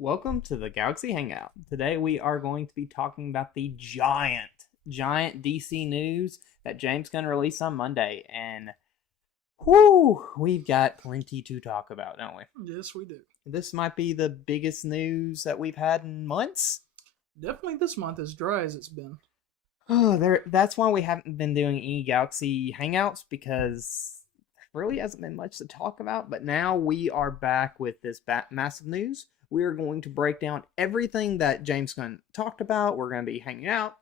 Welcome to the Galaxy Hangout. Today we are going to be talking about the giant DC news that James Gunn released on Monday. And whoo, we've got plenty to talk about, don't we? Yes, we do. This might be the biggest news that we've had in months. Definitely this month, as dry as it's been. That's why we haven't been doing any Galaxy Hangouts, because there really hasn't been much to talk about. But now we are back with this massive news. We are going to break down everything that James Gunn talked about. We're going to be hanging out.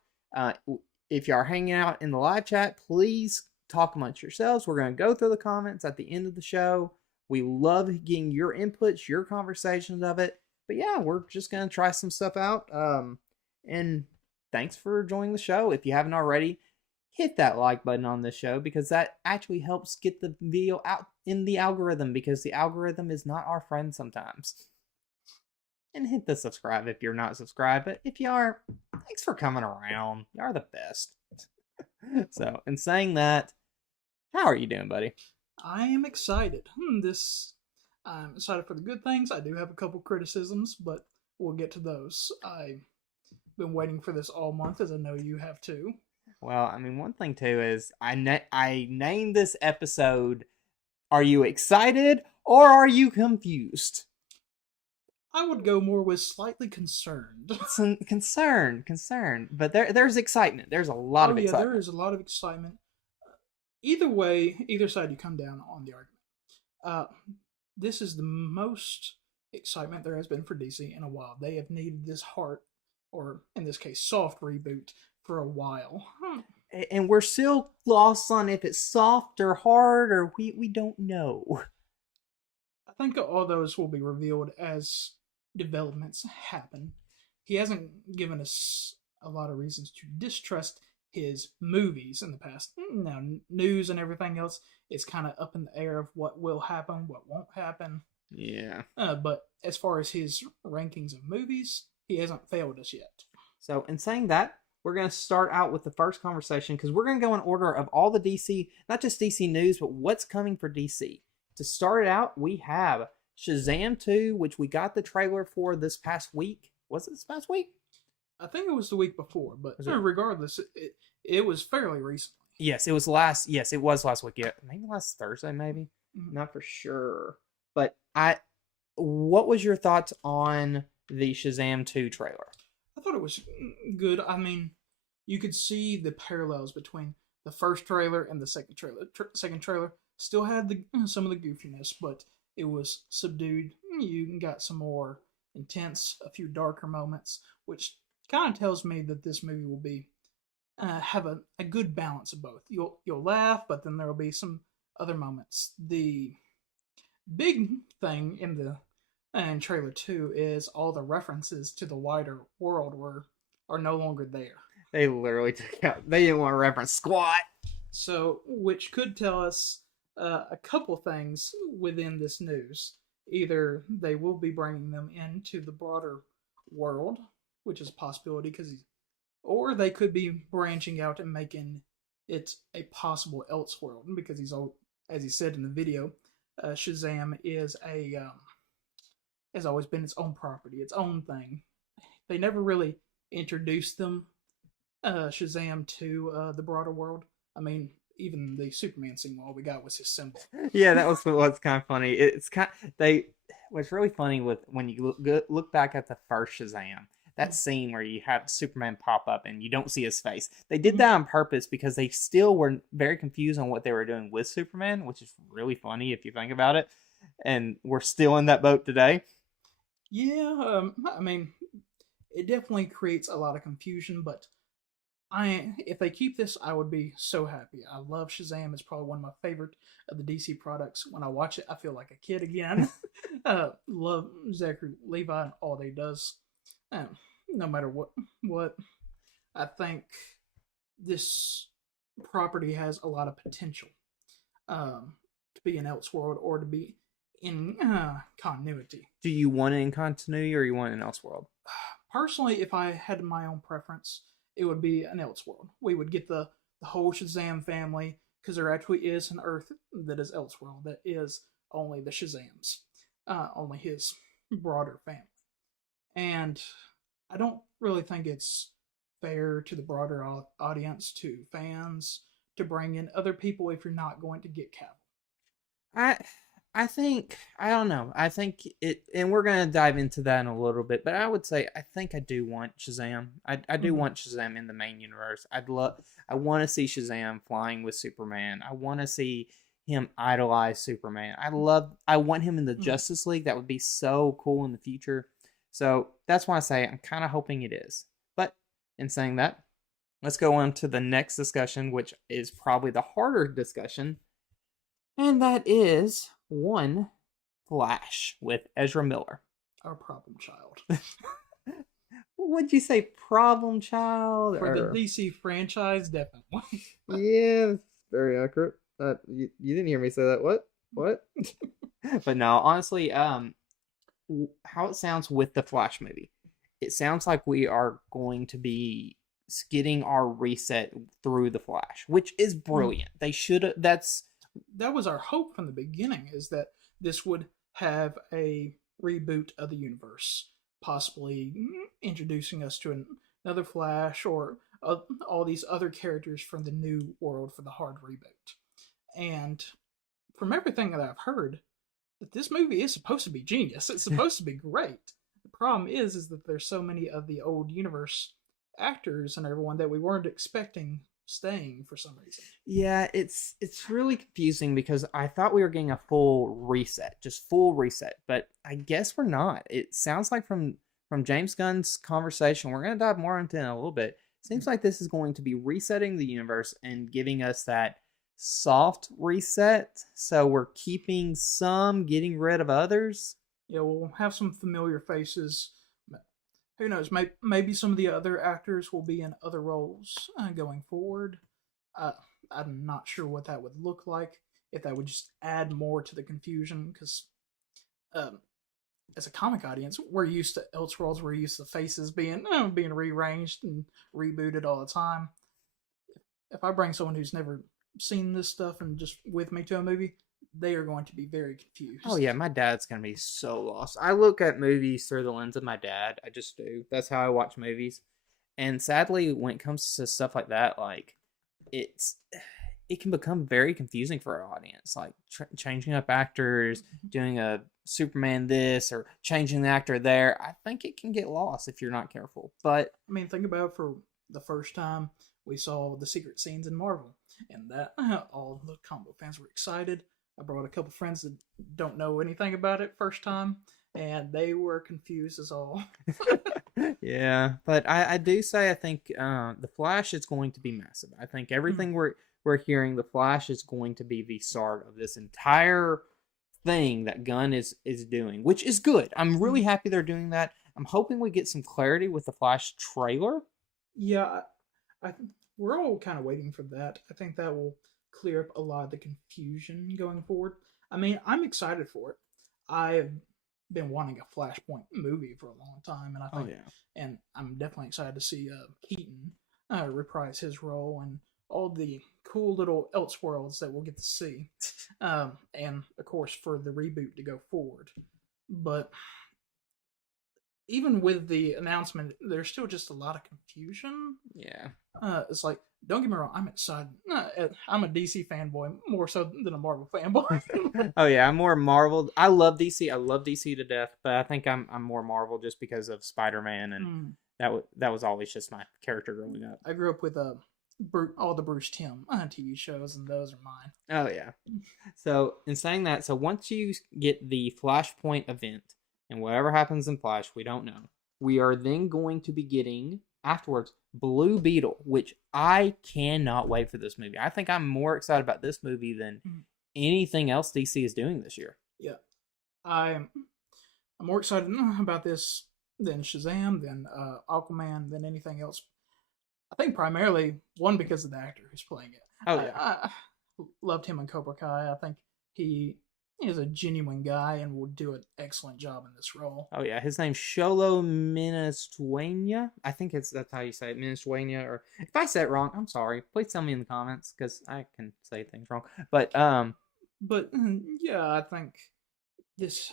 If you are hanging out in the live chat, please talk amongst yourselves. We're going to go through the comments at the end of the show. We love getting your inputs, your conversations of it. But yeah, we're just going to try some stuff out. And thanks for joining the show. If you haven't already, hit that like button on this show, because that actually helps get the video out in the algorithm, because the algorithm is not our friend sometimes. And hit the subscribe if you're not subscribed. But if you are, thanks for coming around. You are the best. So, in saying that, how are you doing, buddy? I am excited. I'm excited for the good things. I do have a couple criticisms, but we'll get to those. I've been waiting for this all month, as I know you have too. Well, I mean, one thing too is I named this episode, "Are you excited or are you confused?" I would go more with slightly concerned. Concerned, but there's excitement. There's a lot of excitement. There is a lot of excitement. Either way, either side you come down on the argument. This is the most excitement there has been for DC in a while. They have needed this hard, or in this case, soft reboot for a while. And we're still lost on if it's soft or hard, or we don't know. I think all those will be revealed as developments happen. He hasn't given us a lot of reasons to distrust his movies in the past. Now, news and everything else is kind of up in the air of what will happen, what won't happen. Yeah. But as far as his rankings of movies, he hasn't failed us yet. So, in saying that, we're going to start out with the first conversation, because we're going to go in order of all the DC, not just DC news, but what's coming for DC. To start it out, we have Shazam 2, which we got the trailer for this past week. Was it this past week? I think it was the week before, but regardless, it was fairly recently. Yes, it was last week. Yeah, maybe last Thursday, maybe. Mm-hmm. Not for sure. But what was your thoughts on the Shazam 2 trailer? I thought it was good. I mean, you could see the parallels between the first trailer and the second trailer. Second trailer still had some of the goofiness, but it was subdued. You got some more intense, a few darker moments, which kind of tells me that this movie will be have a good balance of both. You'll laugh, but then there will be some other moments. The big thing in the trailer 2 is all the references to the wider world are no longer there. They literally took out. They didn't want to reference squat. So, which could tell us a couple things within this news. Either they will be bringing them into the broader world, which is a possibility, or they could be branching out and making it a possible Elseworld, because as he said in the video, Shazam has always been its own property, its own thing. They never really introduced them, Shazam, to the broader world. I mean, even the Superman scene, all we got was his symbol. Yeah, that was what's kind of funny. What's really funny when you look back at the first Shazam, that scene where you have Superman pop up and you don't see his face. They did that on purpose because they still were very confused on what they were doing with Superman, which is really funny if you think about it. And we're still in that boat today. Yeah, I mean, it definitely creates a lot of confusion, but if they keep this, I would be so happy. I love Shazam. It's probably one of my favorite of the DC products. When I watch it, I feel like a kid again. Love Zachary Levi and all that he does. No matter what, I think this property has a lot of potential to be an Elseworld or to be in continuity. Do you want it in continuity or you want it in Elseworld? Personally, if I had my own preference, it would be an Elseworld. We would get the whole Shazam family, because there actually is an Earth that is Elseworld, that is only the Shazams, only his broader family. And I don't really think it's fair to the broader audience, to fans, to bring in other people if you're not going to get Cavill. I I think I don't know. I think it, and we're gonna dive into that in a little bit. But I would say I think I do want Shazam. I do want Shazam in the main universe. I want to see Shazam flying with Superman. I want to see him idolize Superman. I want him in the Justice League. That would be so cool in the future. So that's why I say I'm kind of hoping it is. But in saying that, let's go on to the next discussion, which is probably the harder discussion. And that is one Flash with Ezra Miller. Our problem child. Would you say problem child? For the DC franchise, definitely. Yeah, very accurate. You didn't hear me say that. What? But no, honestly, how it sounds with the Flash movie, it sounds like we are going to be getting our reset through the Flash, which is brilliant. They should. That was our hope from the beginning, is that this would have a reboot of the universe, possibly introducing us to another Flash or all these other characters from the new world for the hard reboot. And from everything that I've heard, that this movie is supposed to be genius. It's supposed to be great. The problem is that there's so many of the old universe actors and everyone that we weren't expecting staying for some reason. Yeah, it's really confusing because I thought we were getting a full reset, but I guess we're not. It sounds like from James Gunn's conversation, we're going to dive more into it in a little bit. It seems like this is going to be resetting the universe and giving us that soft reset. So we're keeping some, getting rid of others. Yeah, we'll have some familiar faces. Who knows? Maybe some of the other actors will be in other roles going forward. I'm not sure what that would look like. If that would just add more to the confusion, because as a comic audience, we're used to Elseworlds. We're used to faces being rearranged and rebooted all the time. If I bring someone who's never seen this stuff and just with me to a movie, they are going to be very confused. Oh yeah, my dad's gonna be so lost. I look at movies through the lens of my dad. I just do. That's how I watch movies. And sadly, when it comes to stuff like that, like it can become very confusing for our audience. Like changing up actors, doing a Superman this or changing the actor there. I think it can get lost if you're not careful. But I mean, think about it, for the first time we saw the secret scenes in Marvel, and that all the comic book fans were excited. I brought a couple friends that don't know anything about it first time, and they were confused as all. Yeah, but I do say I think the Flash is going to be massive. I think everything we're hearing, the Flash is going to be the start of this entire thing that Gunn is doing, which is good. I'm really happy they're doing that. I'm hoping we get some clarity with the Flash trailer. Yeah, we're all kind of waiting for that. I think that will clear up a lot of the confusion going forward. I mean, I'm excited for it. I've been wanting a Flashpoint movie for a long time, and I think, and I'm definitely excited to see Keaton reprise his role and all the cool little Elseworlds that we'll get to see, and of course for the reboot to go forward. But even with the announcement, there's still just a lot of confusion. Yeah. It's like, don't get me wrong, I'm excited. I'm a DC fanboy more so than a Marvel fanboy. Oh yeah, I'm more Marvel. I love DC. I love DC to death, but I think I'm more Marvel just because of Spider-Man, and that was always just my character growing up. I grew up with all the Bruce Timm TV shows, and those are mine. Oh yeah. So in saying that, so once you get the Flashpoint event, and whatever happens in Flash, we don't know. We are then going to be getting, afterwards, Blue Beetle, which I cannot wait for this movie. I think I'm more excited about this movie than anything else DC is doing this year. Yeah. I'm more excited about this than Shazam, than Aquaman, than anything else. I think primarily, one, because of the actor who's playing it. Oh, yeah. I loved him in Cobra Kai. I think he is a genuine guy and will do an excellent job in this role. Oh yeah, his name's Sholo Minustuenya. I think that's how you say it, Minustuenya. Or if I say it wrong, I'm sorry. Please tell me in the comments because I can say things wrong. But yeah, I think this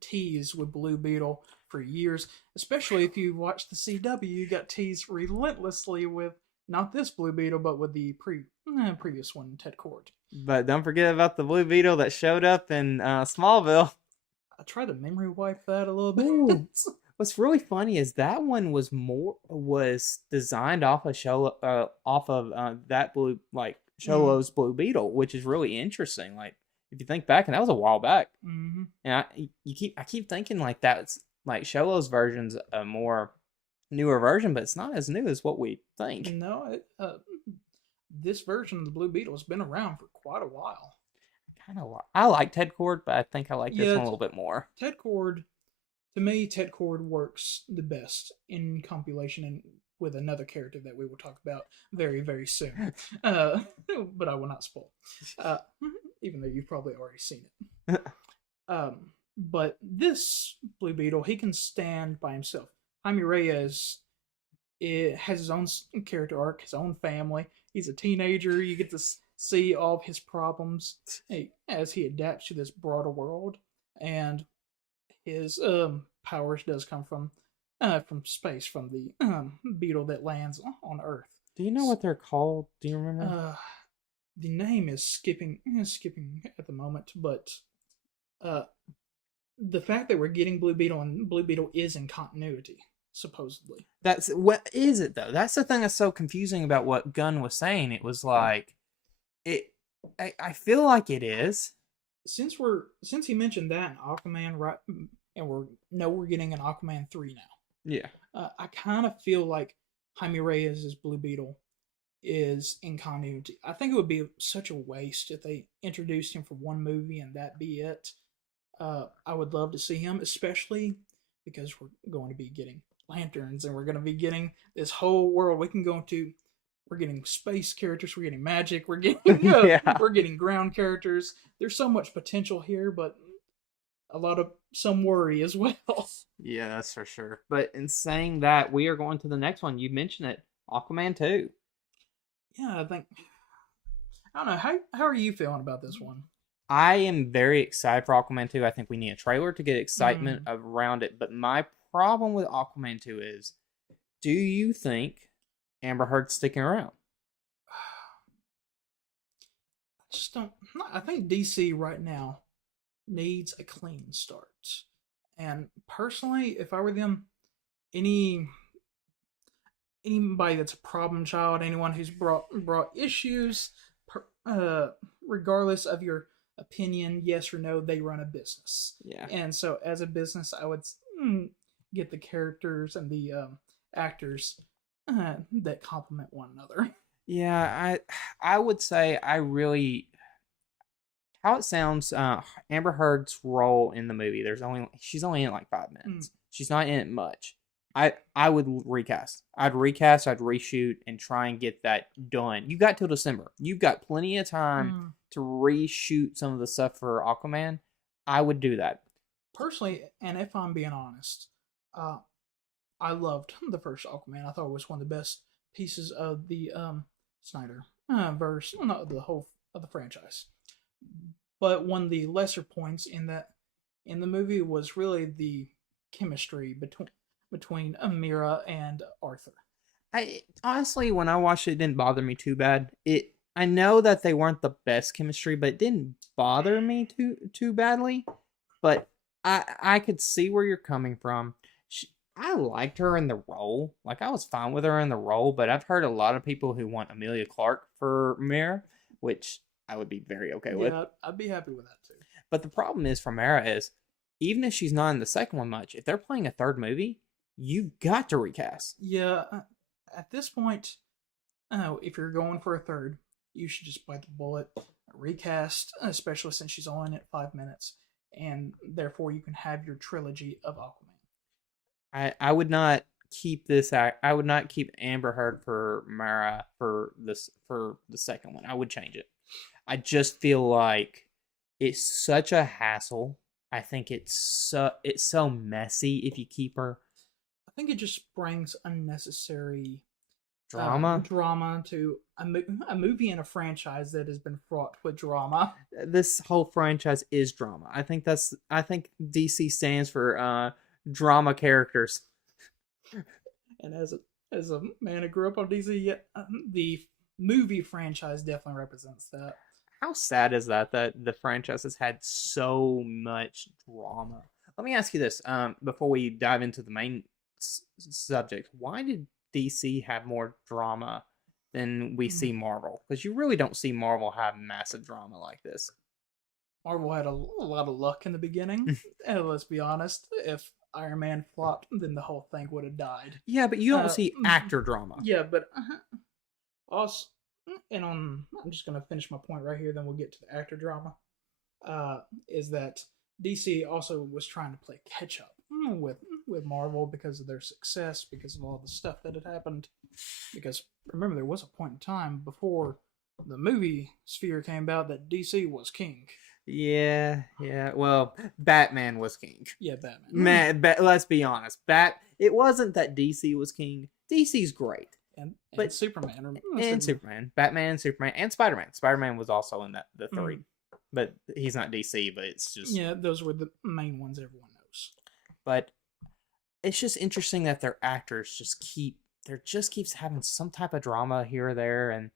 teased with Blue Beetle for years, especially if you watch the CW. You got teased relentlessly with not this Blue Beetle, but with the previous one, Ted Cord. But don't forget about the Blue Beetle that showed up in Smallville. I tried to memory wipe that a little bit. Ooh. What's really funny is that one was designed off of that Sholo's Blue Beetle, which is really interesting. Like if you think back, and that was a while back, Mm-hmm. and I keep thinking like that's like Sholo's version's a more newer version, but it's not as new as what we think. No, this version of the Blue Beetle has been around for quite a while. I like Ted Cord, but I think I like this one a little bit more. Ted Cord, to me, Ted Cord works the best in compilation and with another character that we will talk about very, very soon. But I will not spoil, even though you've probably already seen it. But this Blue Beetle, he can stand by himself. Jaime Reyes has his own character arc, his own family. He's a teenager. You get to see all of his problems as he adapts to this broader world, and his powers does come from space, from the beetle that lands on Earth. Do you know what they're called? Do you remember? The name is skipping at the moment, but the fact that we're getting Blue Beetle, and Blue Beetle is in continuity, supposedly. That's what is it though? That's the thing that's so confusing about what Gunn was saying. It was like I feel like it is. Since he mentioned that in Aquaman, right, and we're getting an Aquaman 3 now. Yeah. I kind of feel like Jaime Reyes' Blue Beetle is in continuity. I think it would be such a waste if they introduced him for one movie and that be it. I would love to see him, especially because we're going to be getting lanterns and we're going to be getting this whole world we can go into. We're getting space characters, we're getting magic, we're getting we're getting ground characters. There's so much potential here, but some worry as well. Yeah, that's for sure. But in saying that, we are going to the next one. You mentioned it, Aquaman 2. Yeah, I don't know. How are you feeling about this one? I am very excited for Aquaman 2. I think we need a trailer to get excitement around it. But my problem with Aquaman 2 is, do you think Amber Heard's sticking around? I just don't. I think DC right now needs a clean start. And personally, if I were them, anybody that's a problem child, anyone who's brought issues, regardless of your opinion, yes or no, they run a business. Yeah. And so, as a business, I would get the characters and the actors that complement one another. Yeah, I would say how it sounds, Amber Heard's role in the movie, she's only in it like 5 minutes. She's not in it much. I would recast. I'd reshoot, and try and get that done. You got till December. You've got plenty of time to reshoot some of the stuff for Aquaman. I would do that. Personally, and if I'm being honest, I loved the first Aquaman. I thought it was one of the best pieces of the Snyder verse, not the whole of the franchise. But one of the lesser points in the movie was really the chemistry between Amira and Arthur. I honestly, when I watched it, didn't bother me too bad. I know that they weren't the best chemistry, but it didn't bother me too badly. But I could see where you're coming from. I liked her in the role. Like, I was fine with her in the role, but I've heard a lot of people who want Emilia Clarke for Mera, which I would be very okay with. Yeah, I'd be happy with that too. But the problem is for Mera is, even if she's not in the second one much, if they're playing a third movie, you've got to recast. Yeah, at this point, if you're going for a third, you should just bite the bullet, recast, especially since she's only in it 5 minutes, and therefore you can have your trilogy of Aquaman. I would not keep this. I would not keep Amber Heard for Mara for the second one. I would change it. I just feel like it's such a hassle. I think it's so messy if you keep her. I think it just brings unnecessary drama to a movie and a franchise that has been fraught with drama. This whole franchise is drama. I think DC stands for drama characters. And as a man who grew up on DC, yeah, the movie franchise definitely represents that. How sad is that the franchise has had so much drama? Let me ask you this before we dive into the main subject. Why did DC have more drama than we see Marvel? Because you really don't see Marvel have massive drama like this. Marvel had a lot of luck in the beginning. And let's be honest, if Iron Man flopped, then the whole thing would have died. Yeah, but you don't see actor drama. Yeah, but also, and I'm just gonna finish my point right here. Then we'll get to the actor drama. Is that DC also was trying to play catch up with Marvel because of their success, because of all the stuff that had happened. Because remember, there was a point in time before the movie sphere came about that DC was king. Yeah. Well, Batman was king. Yeah, Batman. Let's be honest. It wasn't that DC was king. DC's great. But Superman. And Superman. Batman, Superman, and Spider-Man. Spider-Man was also in the three. But he's not DC, but it's just... Yeah, those were the main ones everyone knows. But it's just interesting that their actors just keeps having some type of drama here or there.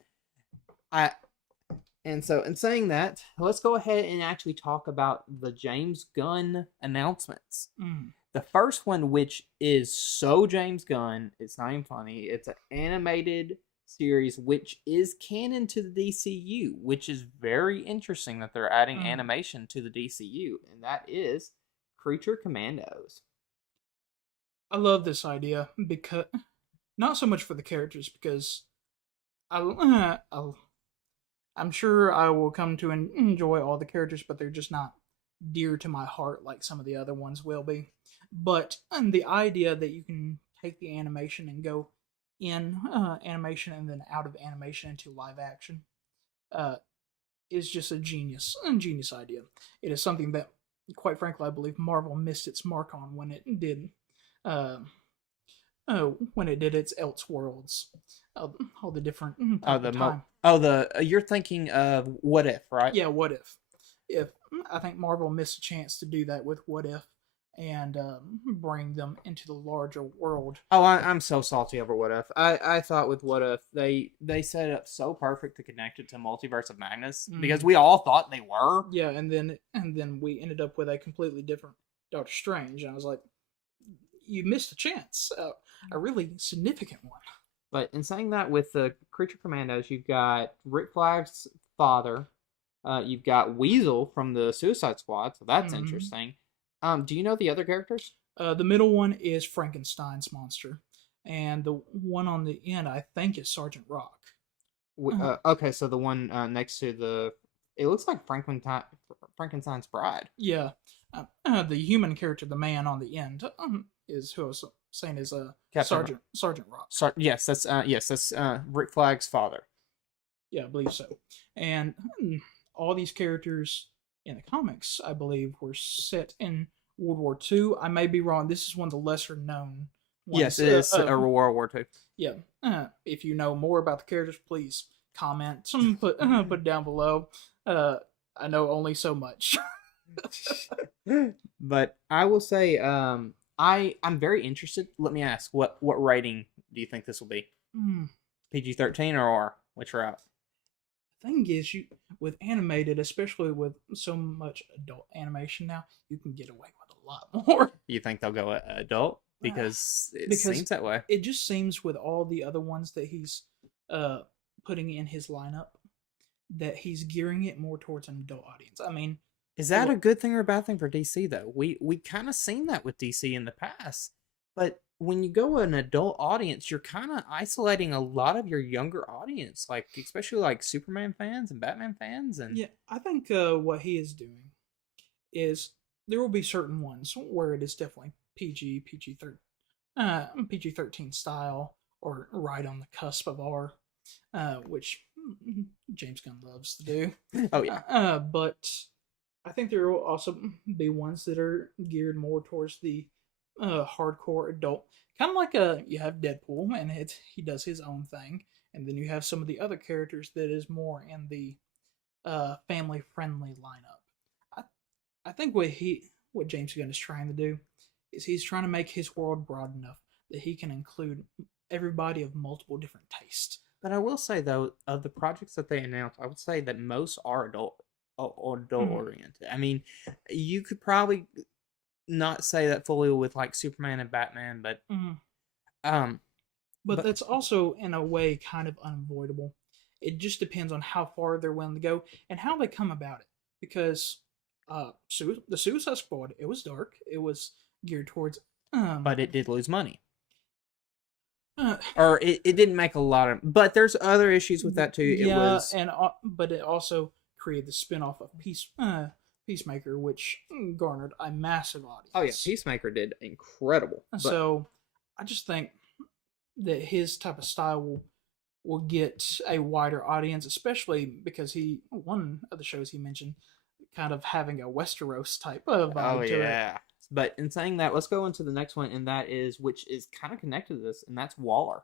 And so, in saying that, let's go ahead and actually talk about the James Gunn announcements. The first one, which is so James Gunn, it's not even funny. It's an animated series which is canon to the DCU, which is very interesting that they're adding animation to the DCU, and that is CreatureComandos. I love this idea because not so much for the characters, because I'm sure I will come to enjoy all the characters, but they're just not dear to my heart like some of the other ones will be. But the idea that you can take the animation and go in animation and then out of animation into live action is just a genius idea. It is something that, quite frankly, I believe Marvel missed its mark on when it did its Elseworlds, all the different you're thinking of What If, right? Yeah, What If I think Marvel missed a chance to do that with What If and bring them into the larger world. Oh, I'm so salty over What If. I thought with What If they set it up so perfect to connect it to Multiverse of Madness because we all thought they were. Yeah, and then we ended up with a completely different Doctor Strange, and I was like, you missed a chance, a really significant one. But in saying that, with the CreatureComandos, you've got Rick Flagg's father, you've got Weasel from the Suicide Squad, so that's interesting. Do you know the other characters? The middle one is Frankenstein's monster, and the one on the end, I think, is Sergeant Rock. Okay, so the one next to it looks like Frankenstein's bride. Yeah, the human character, the man on the end, is who I was saying is Sergeant Rock. Yes, that's Rick Flagg's father. Yeah, I believe so. And all these characters in the comics, I believe, were set in World War II. I may be wrong. This is one of the lesser known ones. Yes, it is World War II. Yeah. If you know more about the characters, please comment. Put it down below. I know only so much. But I will say, I'm very interested. Let me ask, what rating do you think this will be? PG-13 or R? Which route? Thing is, with animated, especially with so much adult animation now, you can get away with a lot more. You think they'll go adult? Because it seems that way. It just seems with all the other ones that he's putting in his lineup that he's gearing it more towards an adult audience. I mean, is that a good thing or a bad thing for DC though? We kind of seen that with DC in the past, but when you go an adult audience, you're kind of isolating a lot of your younger audience, like especially like Superman fans and Batman fans. And yeah, I think what he is doing is there will be certain ones where it is definitely PG-13 style, or right on the cusp of R, which James Gunn loves to do. Oh yeah. But I think there will also be ones that are geared more towards the hardcore adult, kind of like you have Deadpool, and he does his own thing, and then you have some of the other characters that is more in the family friendly lineup. I I think what James Gunn is trying to do is he's trying to make his world broad enough that he can include everybody of multiple different tastes. But I will say though, of the projects that they announced, I would say that most are adult oriented. I mean, you could probably not say that fully with like Superman and Batman, but um, but that's also in a way kind of unavoidable. It just depends on how far they're willing to go and how they come about it. Because the Suicide Squad, it was dark. It was geared towards. But it did lose money. Uh, Or it didn't make a lot of. But there's other issues with that too. Yeah, but it also created the spinoff of Peacemaker, which garnered a massive audience. Oh yeah, Peacemaker did incredible. So I just think that his type of style will get a wider audience, especially because one of the shows he mentioned kind of having a Westeros type of vibe to it. But in saying that, let's go into the next one, and that is, which is kind of connected to this, and that's Waller,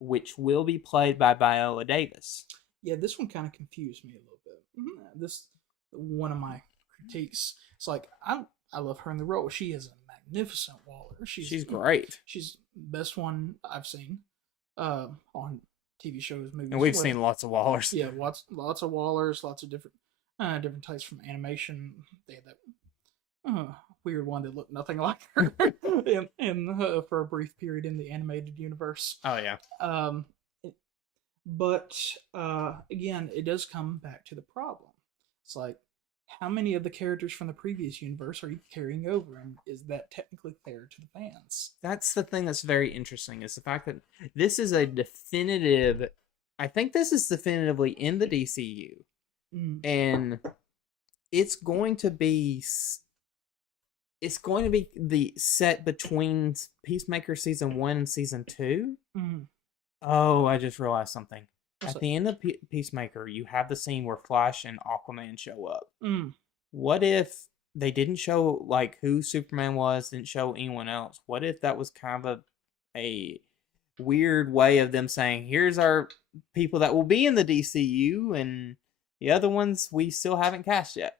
which will be played by Viola Davis. Yeah, this one kind of confused me a little bit. This one of my critiques. It's like I love her in the role. She is a magnificent Waller. She's great. She's the best one I've seen on TV shows, movies. And we've seen lots of Wallers. Yeah, lots of Wallers, lots of different types from animation. They had that weird one that looked nothing like her for a brief period in the animated universe. Oh yeah. But again, it does come back to the problem. It's like, how many of the characters from the previous universe are you carrying over, and is that technically fair to the fans? That's the thing that's very interesting, is the fact that this is a definitive. I think this is definitively in the DCU, and it's going to be the set between Peacemaker season 1 and season 2. Oh, I just realized something. At the end of Peacemaker, you have the scene where Flash and Aquaman show up. What if they didn't show like who Superman was, didn't show anyone else? What if that was kind of a weird way of them saying, here's our people that will be in the DCU, and the other ones we still haven't cast yet?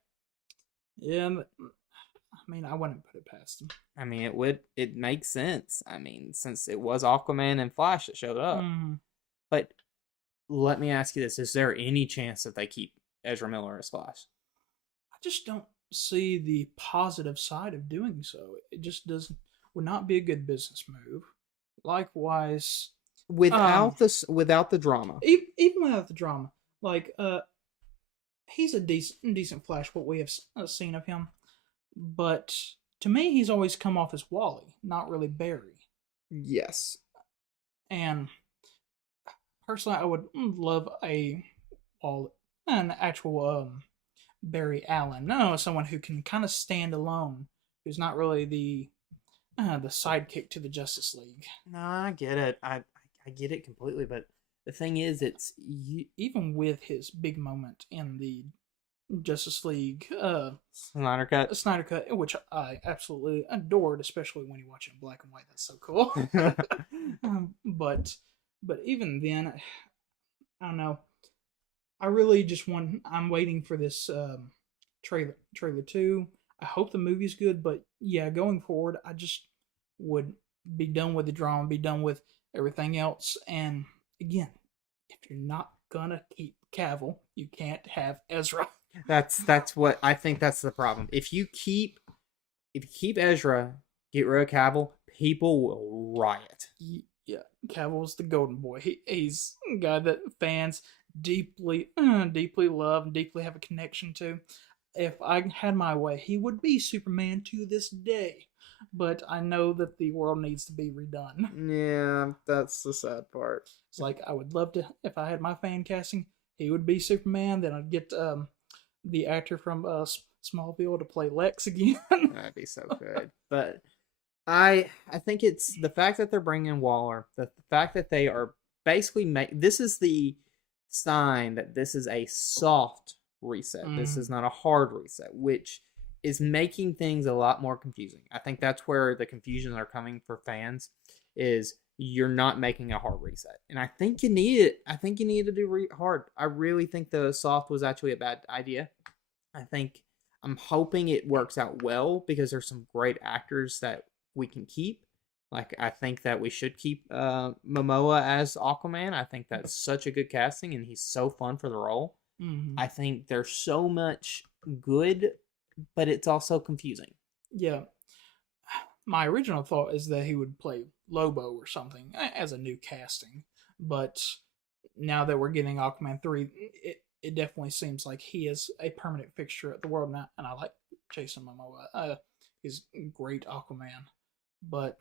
Yeah, I mean, I wouldn't put it past them. I mean, it makes sense. I mean, since it was Aquaman and Flash that showed up. But let me ask you this. Is there any chance that they keep Ezra Miller as Flash? I just don't see the positive side of doing so. It just would not be a good business move. Likewise, without the drama. Even without the drama. Like, he's a decent Flash, what we have seen of him. But to me, he's always come off as Wally, not really Barry. Yes. And personally, I would love an actual Barry Allen. No, someone who can kind of stand alone, who's not really the sidekick to the Justice League. No, I get it. I get it completely. But the thing is, even with his big moment in the Justice League Snyder Cut, which I absolutely adored, especially when you watch it in black and white. That's so cool. But even then, I don't know. I really just I'm waiting for this trailer 2. I hope the movie's good, but yeah, going forward, I just would be done with the drama, be done with everything else. And again, if you're not gonna keep Cavill, you can't have Ezra. That's what I think. That's the problem. If you keep Ezra, get rid of Cavill, people will riot. Yeah, Cavill's the golden boy. He's a guy that fans deeply love and deeply have a connection to. If I had my way, he would be Superman to this day. But I know that the world needs to be redone. Yeah, that's the sad part. It's like, I would love to, if I had my fan casting, he would be Superman. Then I'd get the actor from Smallville to play Lex again. That'd be so good. But I think it's the fact that they're bringing Waller, the fact that they are basically this is the sign that this is a soft reset. This is not a hard reset, which is making things a lot more confusing. I think that's where the confusions are coming for fans, is you're not making a hard reset. And I think you need it. I think you need to do hard. I really think the soft was actually a bad idea. I'm hoping it works out well because there's some great actors that we can keep. Like, I think that we should keep Momoa as Aquaman. I think that's such a good casting, and he's so fun for the role. Mm-hmm. I think there's so much good, but it's also confusing. Yeah. My original thought is that he would play Lobo or something as a new casting. But now that we're getting Aquaman 3, it definitely seems like he is a permanent fixture at the world now. And I like Jason Momoa. He's a great Aquaman. But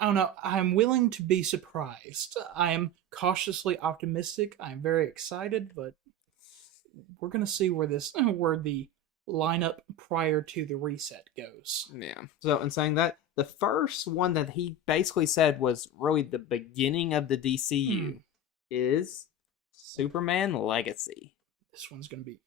I don't know. I'm willing to be surprised. I am cautiously optimistic. I'm very excited, but we're gonna see where the lineup prior to the reset goes. Yeah. So, in saying that, the first one that he basically said was really the beginning of the DCU is Superman Legacy. This one's gonna be.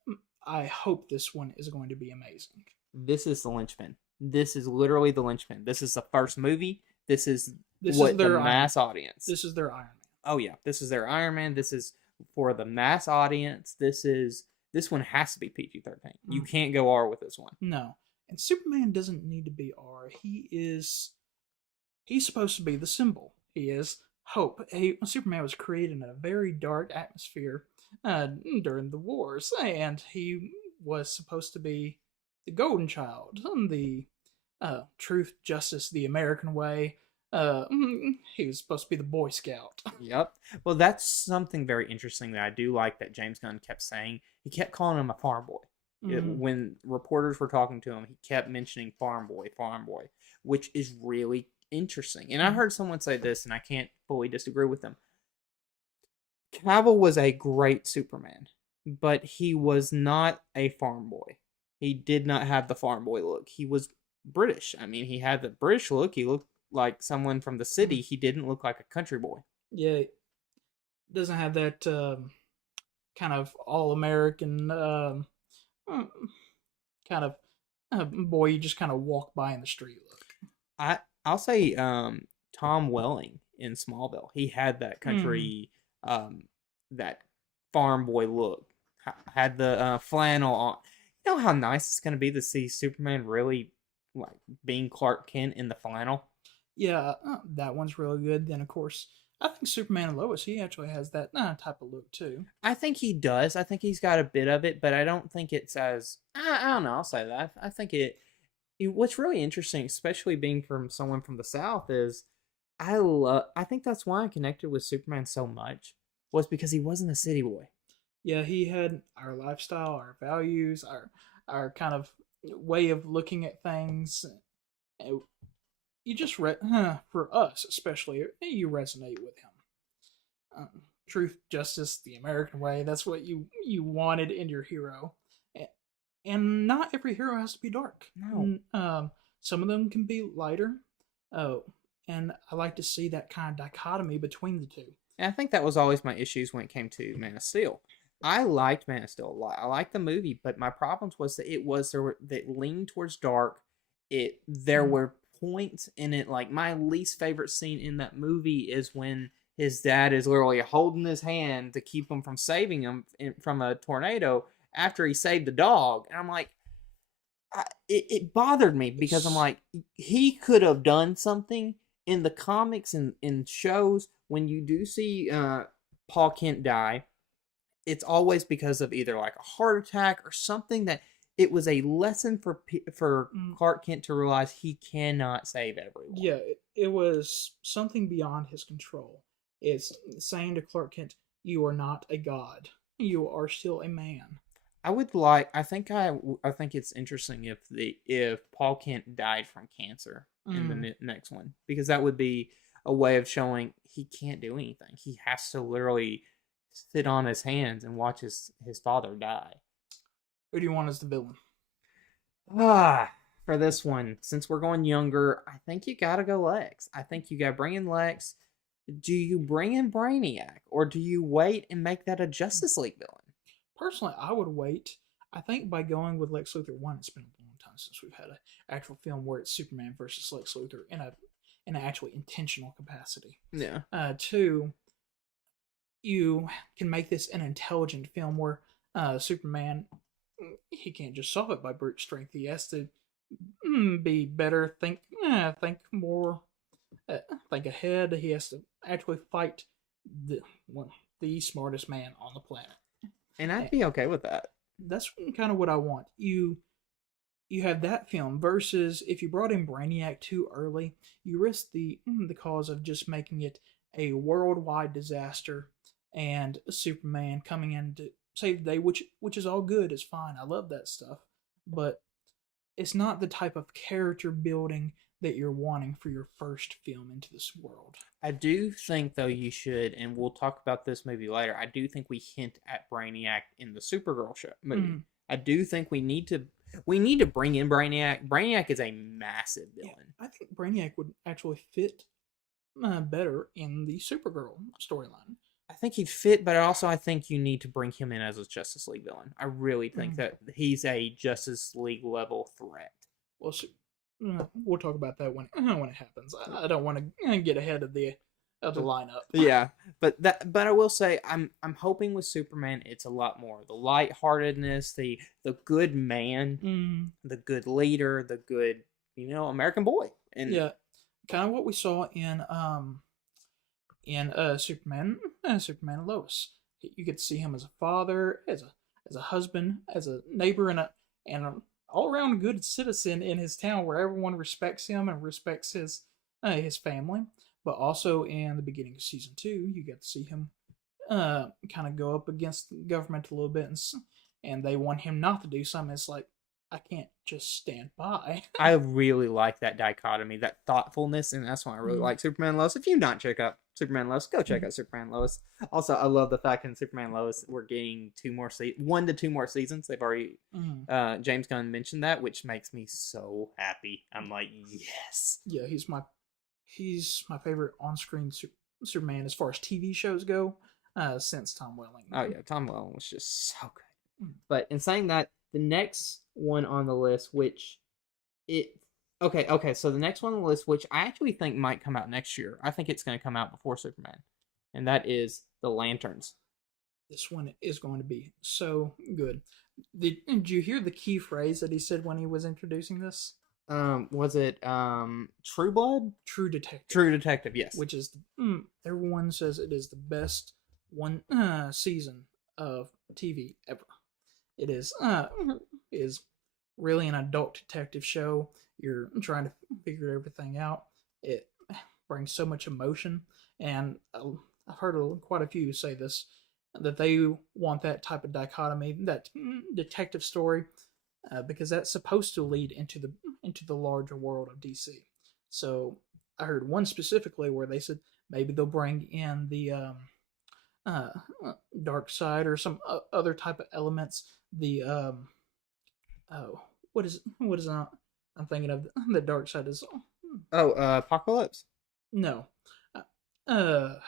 I hope this one is going to be amazing. This is the linchpin. This is literally the linchpin. This is the first movie. This is their mass audience. This is their Iron Man. Oh yeah, this is their Iron Man. This is for the mass audience. This one has to be PG-13. You can't go R with this one. No, and Superman doesn't need to be R. He's supposed to be the symbol. He is hope. Superman was created in a very dark atmosphere during the wars, and he was supposed to be the golden child, the truth, justice, the American way. He was supposed to be the Boy Scout. Yep. Well, that's something very interesting that I do like that James Gunn kept saying. He kept calling him a farm boy. When reporters were talking to him, he kept mentioning farm boy, which is really interesting. And I heard someone say this, and I can't fully disagree with them. Cavill was a great Superman, but he was not a farm boy. He did not have the farm boy look. He was British. I mean, he had the British look. He looked like someone from the city. He didn't look like a country boy. Yeah, doesn't have that kind of all-American kind of boy you just kind of walk by in the street look. I'll say Tom Welling in Smallville. He had that country, that farm boy look. Had the flannel on. You know how nice it's going to be to see Superman really like being Clark Kent in the flannel? Yeah, that one's really good. Then, of course, I think Superman and Lois, he actually has that type of look, too. I think he does. I think he's got a bit of it, but I don't think it's as... I don't know, I'll say that. I think what's really interesting, especially being from someone from the South, is I think that's why I connected with Superman so much, was because he wasn't a city boy. Yeah, he had our lifestyle, our values, our kind of way of looking at things. You just for us especially, you resonate with him. Truth, justice, the American way. That's what you wanted in your hero. And not every hero has to be dark. No. Some of them can be lighter. Oh, and I like to see that kind of dichotomy between the two. And I think that was always my issues when it came to Man of Steel. I liked Man of Steel a lot. I liked the movie, but my problems was that that leaned towards dark. There were points in it, like my least favorite scene in that movie is when his dad is literally holding his hand to keep him from saving him from a tornado after he saved the dog. And I'm like, it bothered me because I'm like, he could have done something in the comics and in shows. When you do see Paul Kent die, it's always because of either like a heart attack or something that it was a lesson for Clark Kent to realize he cannot save everyone. Yeah, it was something beyond his control. It's saying to Clark Kent, "You are not a god. You are still a man." I think it's interesting if Paul Kent died from cancer in the next one, because that would be a way of showing he can't do anything. He has to literally sit on his hands and watch his father die. Who do you want as the villain? For this one, since we're going younger, I think you gotta go Lex. I think you gotta bring in Lex. Do you bring in Brainiac, or do you wait and make that a Justice League villain? Personally, I would wait. I think by going with Lex Luthor 1, it's been a long time since we've had an actual film where it's Superman versus Lex Luthor in an actually intentional capacity. Yeah. 2, you can make this an intelligent film where Superman, he can't just solve it by brute strength. He has to be better, think more, think ahead. He has to actually fight the smartest man on the planet. And I'd be okay with that. That's kind of what I want. You have that film versus if you brought in Brainiac too early, you risk the cause of just making it a worldwide disaster and Superman coming in to save the day, which is all good. It's fine. I love that stuff, but it's not the type of character building that you're wanting for your first film into this world. I do think, though, you should, and we'll talk about this maybe later, I do think we hint at Brainiac in the Supergirl show movie. I do think we need to bring in Brainiac. Brainiac is a massive villain. Yeah, I think Brainiac would actually fit better in the Supergirl storyline. I think he'd fit, but also I think you need to bring him in as a Justice League villain. I really think that he's a Justice League level threat. Well, we'll talk about that when it happens. I don't want to get ahead of the lineup. Yeah, but I will say I'm hoping with Superman it's a lot more the lightheartedness, the good man, the good leader, the good American boy, and yeah, kind of what we saw in Superman and Lois. You get to see him as a father, as a husband, as a neighbor, and an all-around good citizen in his town where everyone respects him and respects his family. But also in the beginning of season 2, you get to see him kind of go up against the government a little bit, and they want him not to do something. It's like, I can't just stand by. I really like that dichotomy, that thoughtfulness, and that's why I really like Superman and Lois. If you've not checked out Superman and Lois, go check out Superman and Lois. Also, I love the fact in Superman and Lois we're getting 1 to 2 more seasons. They've already James Gunn mentioned that, which makes me so happy. I'm like, yes. Yeah, he's my favorite on-screen Superman as far as TV shows go since Tom Welling. Oh yeah, Tom Welling was just so good. But in saying that, the next one on the list, so the next one on the list, which I actually think might come out next year, I think it's going to come out before Superman, and that is the Lanterns. This one is going to be so good. Did you hear the key phrase that he said when he was introducing this? Was it True Blood? True Detective. True Detective, yes. Which is everyone says it is the best season of TV ever. It is really an adult detective show. You're trying to figure everything out. It brings so much emotion, and I've heard quite a few say this, that they want that type of dichotomy, that detective story, because that's supposed to lead into the larger world of DC. So I heard one specifically where they said maybe they'll bring in the dark side or some other type of elements. The what is not? I'm thinking of the dark side is Apocalypse. No, I'll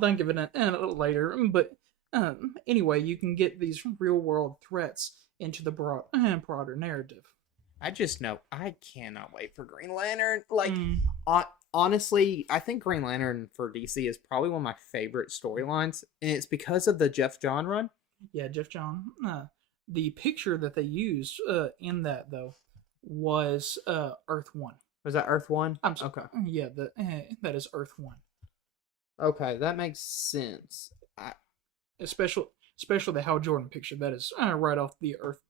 think of it later. But anyway, you can get these real world threats into the broader narrative. I just know I cannot wait for Green Lantern. Honestly, I think Green Lantern for DC is probably one of my favorite storylines, and it's because of the Jeff John run. Yeah, Jeff John. The picture that they used in that, though, was Earth 1. Was that Earth 1? I'm sorry. Okay. Yeah, that is Earth 1. Okay, that makes sense. Especially the Hal Jordan picture. That is right off the Earth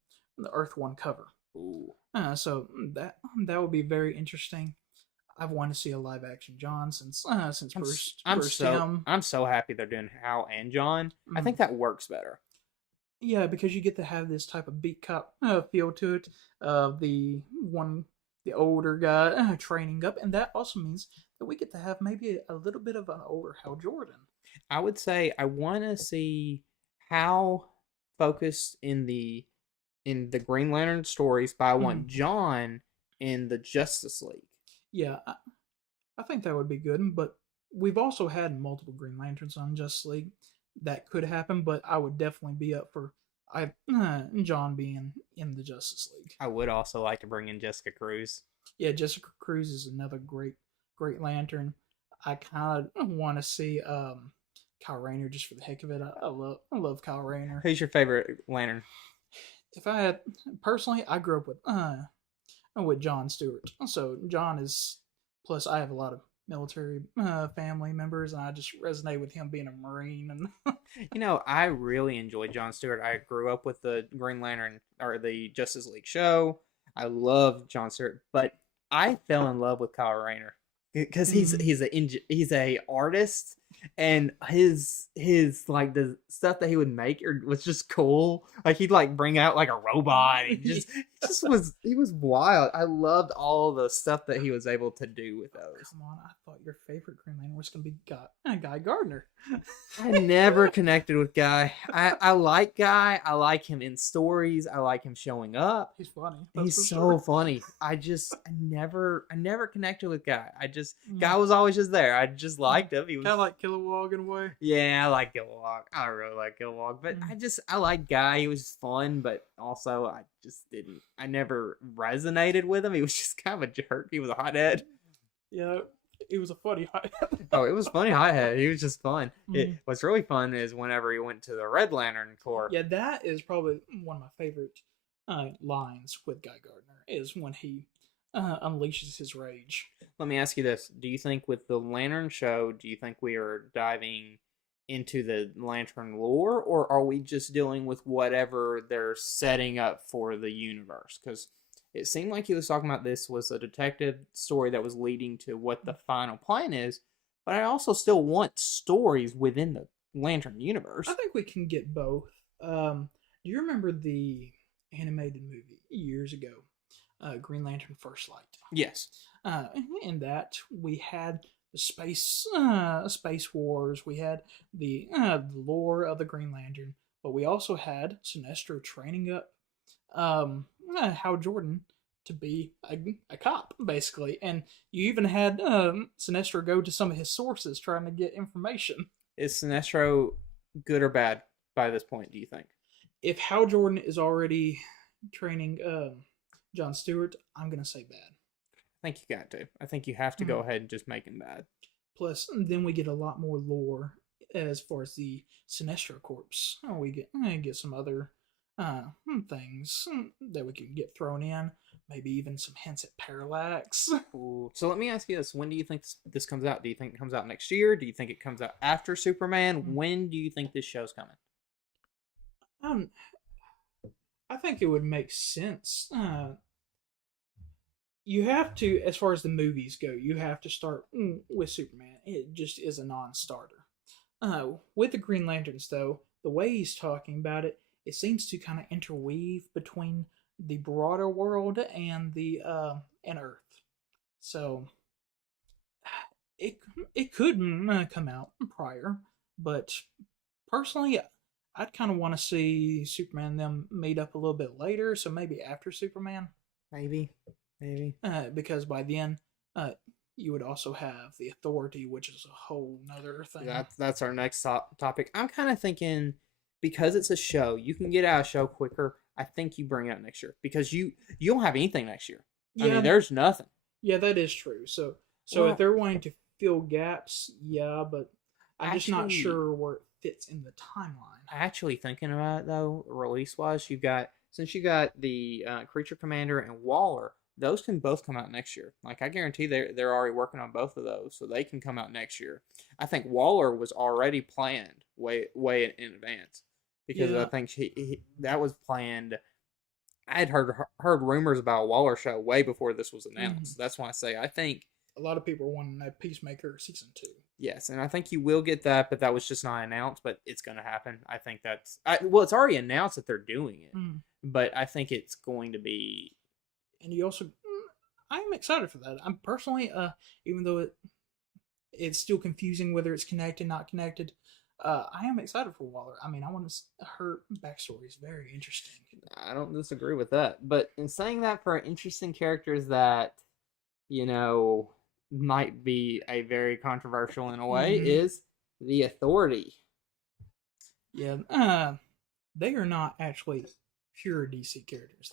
1 cover. Ooh. So that would be very interesting. I've wanted to see a live action John since Bruce Timm. I'm so happy they're doing Hal and John. I think that works better. Yeah, because you get to have this type of beat cop feel to it. The older guy training up, and that also means that we get to have maybe a little bit of an older Hal Jordan. I would say I want to see Hal focused in the Green Lantern stories, but I want John in the Justice League. Yeah, I think that would be good, but we've also had multiple Green Lanterns on Justice League. that could happen, but I would definitely be up for John being in the Justice League. I would also like to bring in Jessica Cruz. Yeah, Jessica Cruz is another great Lantern. I kind of want to see Kyle Rayner just for the heck of it. I love Kyle Rayner. Who's your favorite Lantern? If I had personally, I grew up with John Stewart. So John is, plus I have a lot of military family members, and I just resonate with him being a Marine. And You know, I really enjoyed John Stewart. I grew up with the Green Lantern or the Justice League show. I love John Stewart, but I fell in love with Kyle Rayner because he's a artist, and his like the stuff that he would make was just cool. Like he'd like bring out like a robot. He was wild. I loved all the stuff that he was able to do with those. Come on, I thought your favorite Green Lantern was going to be Guy Gardner. I never connected with Guy. I like Guy. I like him in stories. I like him showing up. He's funny. He's so funny. I never connected with Guy. Guy was always just there. I just liked him. He was kind of like Kilowog in a way. Yeah, I like Kilowog. I really like Kilowog, but I like Guy. He was fun, but also I never resonated with him. He was just kind of a jerk. He was a hothead. Yeah, he was a funny hothead. Oh, it was funny hothead. He was just fun. What's really fun is whenever he went to the Red Lantern Corps. Yeah, that is probably one of my favorite lines with Guy Gardner is when he unleashes his rage. Let me ask you this. Do you think with the Lantern show, do you think we are diving into the Lantern lore, or are we just dealing with whatever they're setting up for the universe? Because it seemed like he was talking about this was a detective story that was leading to what the final plan is, but I also still want stories within the Lantern universe. I think we can get both. Do you remember the animated movie years ago, Green Lantern First Light? Yes. In that we had the space wars, we had the lore of the Green Lantern, but we also had Sinestro training up Hal Jordan to be a cop, basically, and you even had Sinestro go to some of his sources trying to get information. Is Sinestro good or bad by this point, do you think? If Hal Jordan is already training John Stewart, I'm going to say bad. I think you got to. I think you have to go ahead and just make him bad. Plus, then we get a lot more lore as far as the Sinestro Corps. We get some other things that we can get thrown in. Maybe even some hints at Parallax. Ooh. So let me ask you this. When do you think this comes out? Do you think it comes out next year? Do you think it comes out after Superman? When do you think this show's coming? I think it would make sense. You have to, as far as the movies go, you have to start with Superman. It just is a non-starter. With the Green Lanterns, though, the way he's talking about it, it seems to kind of interweave between the broader world and the and Earth. So it could come out prior, but personally, I'd kind of want to see Superman and them meet up a little bit later. So maybe after Superman. Maybe. Because by then, you would also have the Authority, which is a whole nother thing. That's our next topic. I'm kind of thinking, because it's a show, you can get out a show quicker. I think you bring it out next year because you don't have anything next year. Yeah. I mean, there's nothing. Yeah, that is true. So if they're wanting to fill gaps, yeah, but I'm just not sure where it fits in the timeline. Actually, thinking about it though, release-wise, since you got the Creature Commander and Waller, those can both come out next year. Like, I guarantee they're already working on both of those, so they can come out next year. I think Waller was already planned way in advance. Because I think that was planned. I had heard rumors about a Waller show way before this was announced. That's why I say I think a lot of people want a Peacemaker season 2. Yes, and I think you will get that, but that was just not announced. But it's going to happen. I think it's already announced that they're doing it, but I think it's going to be. And you also, I'm excited for that. I'm personally, even though it's still confusing whether it's connected, not connected. I am excited for Waller. I mean, her backstory is very interesting. I don't disagree with that. But in saying that, for interesting characters that, might be a very controversial in a way, is the Authority. Yeah, they are not actually pure DC characters.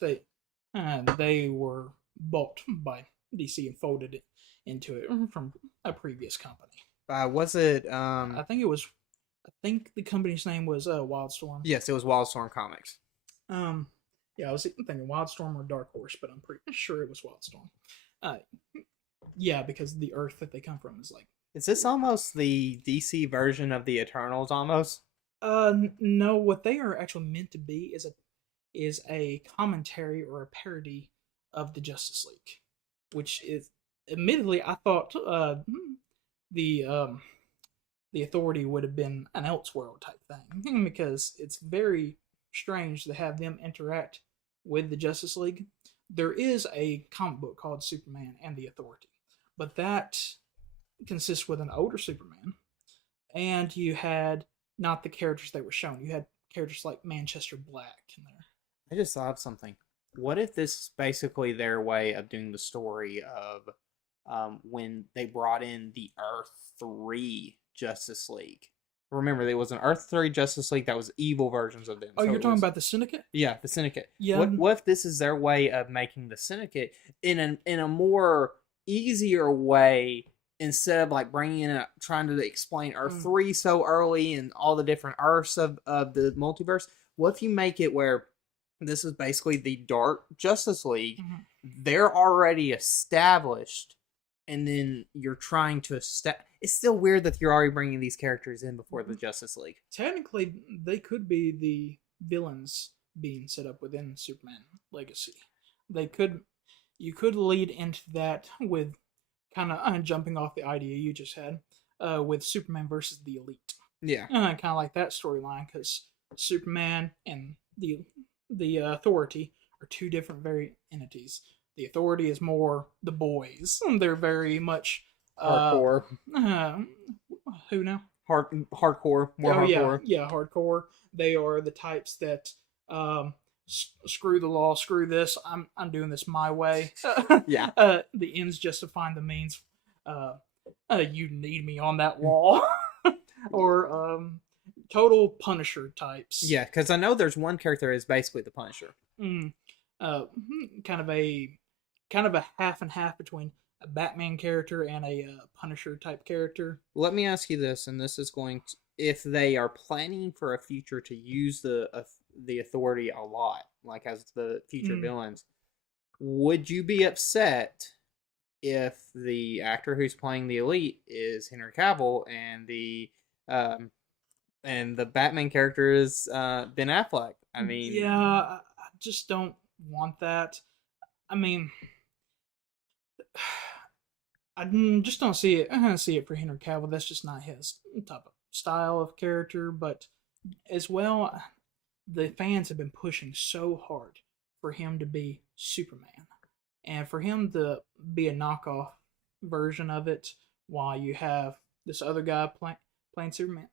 They were bought by DC and folded it into it from a previous company. Was it? I think it was. I think the company's name was Wildstorm. Yes, it was Wildstorm Comics. Um, yeah, I was thinking Wildstorm or Dark Horse, but I'm pretty sure it was Wildstorm. Yeah, because the Earth that they come from is like. Is this almost the DC version of the Eternals? Almost. No. What they are actually meant to be is a commentary or a parody of the Justice League, which is admittedly I thought the Authority would have been an Elseworld type thing because it's very strange to have them interact with the Justice League. There is a comic book called Superman and the Authority, but that consists with an older Superman, and you had not the characters they were shown. You had characters like Manchester Black in there. I just thought of something. What if this is basically their way of doing the story of when they brought in the Earth 3 Justice League? Remember, there was an Earth 3 Justice League that was evil versions of them. Oh, so you're talking about the Syndicate? Yeah, the Syndicate. Yeah. What if this is their way of making the Syndicate in a more easier way, instead of like bringing in trying to explain Earth 3 so early and all the different Earths of the multiverse? What if you make it where this is basically the Dark Justice League? Mm-hmm. They're already established, and then you're trying to establish. It's still weird that you're already bringing these characters in before the Justice League. Technically, they could be the villains being set up within Superman Legacy. You could lead into that with kind of jumping off the idea you just had with Superman versus the Elite. Yeah. Kind of like that storyline, because Superman and the Authority are two different very entities. The Authority is more the boys. They're very much hardcore. Who now? Hardcore. More hardcore. Yeah, hardcore. They are the types that screw the law, screw this. I'm doing this my way. Yeah. The ends justifying the means. You need me on that wall. Or total Punisher types. Yeah, because I know there's one character that is basically the Punisher. Kind of a half and half between a Batman character and a Punisher type character. Let me ask you this, and this is going to, if they are planning for a future to use the Authority a lot, like as the future villains, would you be upset if the actor who's playing the Elite is Henry Cavill and the Batman character is Ben Affleck? I mean, yeah, I just don't want that. I mean, I just don't see it. I don't see it for Henry Cavill. That's just not his type of style of character. But as well, the fans have been pushing so hard for him to be Superman, and for him to be a knockoff version of it, while you have this other guy playing Superman.